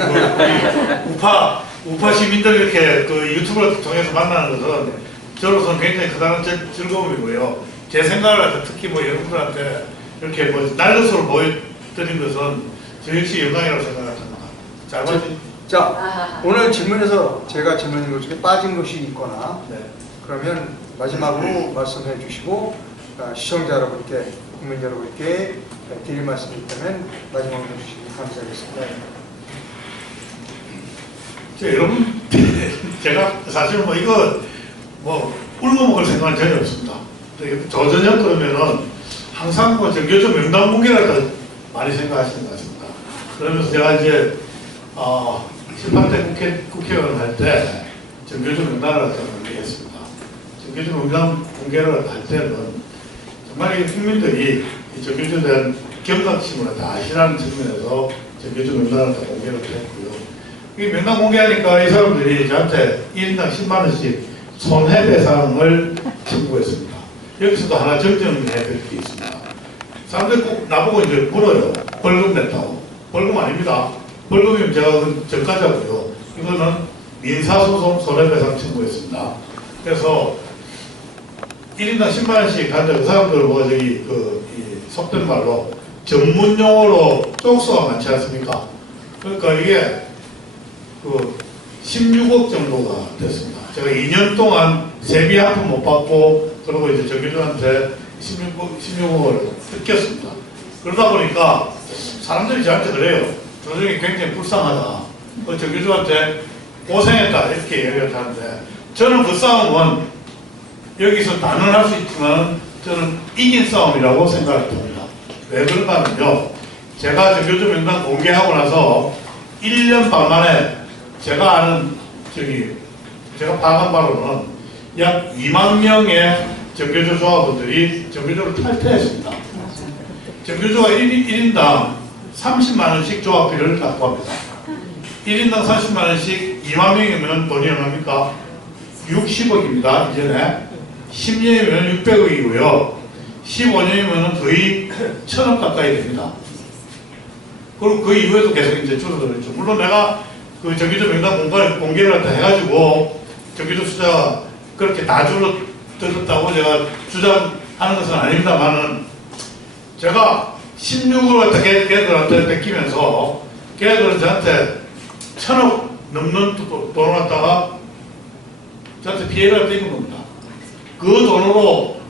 우파 시민들 이렇게 유튜브를 통해서 만나는 것은 저로서는 굉장히 크다는 즐거움이고요. 제 생각을 해서 특히 여러분들한테 이렇게 날것으로 보여드린 것은 저 역시 영광이라고 생각합니다. 잘 맞지? 자, 오늘 질문에서 제가 질문인 것 중에 빠진 것이 있거나 네. 그러면 마지막으로 말씀해 주시고 시청자 여러분께, 국민 여러분께 드릴 말씀이 있다면 마지막으로 해주시면 감사하겠습니다. 여러분, 제가 사실 이거 울고 먹을 생각은 전혀 없습니다. 저저녁 그러면은 항상 정교조 명단 공개를 많이 생각하시는 것 같습니다. 그러면서 제가 이제 18대 국회의원 할 때 정교조 명단을 공개했습니다. 정교조 명단 공개를 할 때는 정말 국민들이 정교조에 대한 경각심을 다 아시라는 측면에서 정교조 명단을 다 공개를 했고요. 이 명단 공개하니까 이 사람들이 저한테 1인당 10만 원씩 손해배상을 청구했습니다. 여기서도 하나 정정해 드릴 게 있습니다. 사람들이 꼭 나보고 이제 물어요. 벌금 냈다고. 벌금 아닙니다. 벌금이면 제가 전과자고요. 이거는 민사소송 손해배상 청구했습니다. 그래서 1인당 10만 원씩 하는데 그 사람들 속된 말로 전문 용어로 쪽수가 많지 않습니까? 그러니까 이게 16억 정도가 됐습니다. 제가 2년 동안 세비 한 푼 못 받고 그리고 이제 정교조한테 16억을 뜯겼습니다. 그러다 보니까 사람들이 저한테 그래요. 조정이 굉장히 불쌍하다. 정교조한테 고생했다 이렇게 얘기를 하는데 저는 그 싸움은 여기서 단언할 수 있지만 저는 이긴 싸움이라고 생각을 합니다. 왜 그런가 하면요. 제가 정교조 명단 공개하고 나서 1년 반 만에 제가 아는 제가 파악한 바로는 약 2만 명의 정교조 조합원들이 정교조를 탈퇴했습니다. 정규조가 1인당 30만 원씩 조합비를 납부합니다. 1인당 30만 원씩 2만 명이면 돈이 얼마입니까? 60억입니다. 이전에 10년이면 600억이고요. 15년이면 거의 1000억 가까이 됩니다. 그리고 그 이후에도 계속 이제 줄어들었죠. 물론 내가 그 정규조 명단 공개를 다 해가지고 정규조 숫자가 그렇게 다 줄어들었다고 제가 주장하는 것은 아닙니다만은 제가 16을 갖다 걔들한테 뺏기면서 걔들은 저한테 1000억 넘는 돈을 갖다가 저한테 피해를 입은 겁니다. 그 돈으로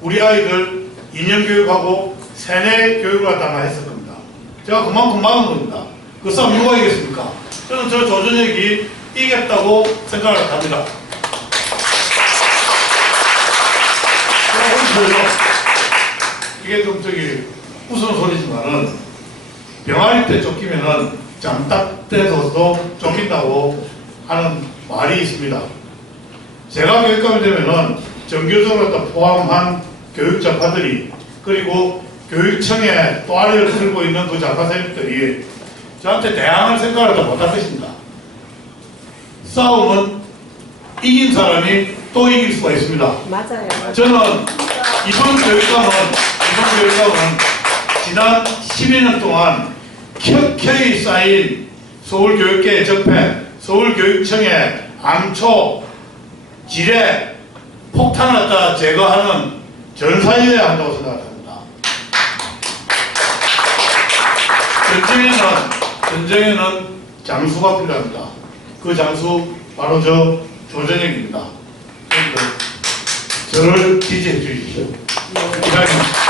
우리 아이들 2년 교육하고 세뇌 교육을 갖다가 했을 겁니다. 제가 그만큼 막은 겁니다. 그 싸움 누가 이겼습니까? 저는 저 조전혁이 이겼다고 생각을 합니다. 이게 좀 웃으는 소리지만은 병아리 때 쫓기면은 장딱 때서도 쫓긴다고 하는 말이 있습니다. 제가 교육감이 되면은 정규적으로 포함한 교육 좌파들이 그리고 교육청에 또 아래를 들고 있는 그 좌파 세력들이 저한테 대항할 생각을 다 못할 것입니다. 싸움은 이긴 사람이 또 이길 수가 있습니다. 맞아요. 저는 이번 교육감은 지난 12년 동안 켜켜이 쌓인 서울교육계의 적폐, 서울교육청의 암초, 지뢰, 폭탄을 갖다 제거하는 전사여야 한다고 생각합니다. 전쟁에는 장수가 필요합니다. 그 장수 바로 저 조전혁입니다. 저를 지지해 주십시오. 이상입니다.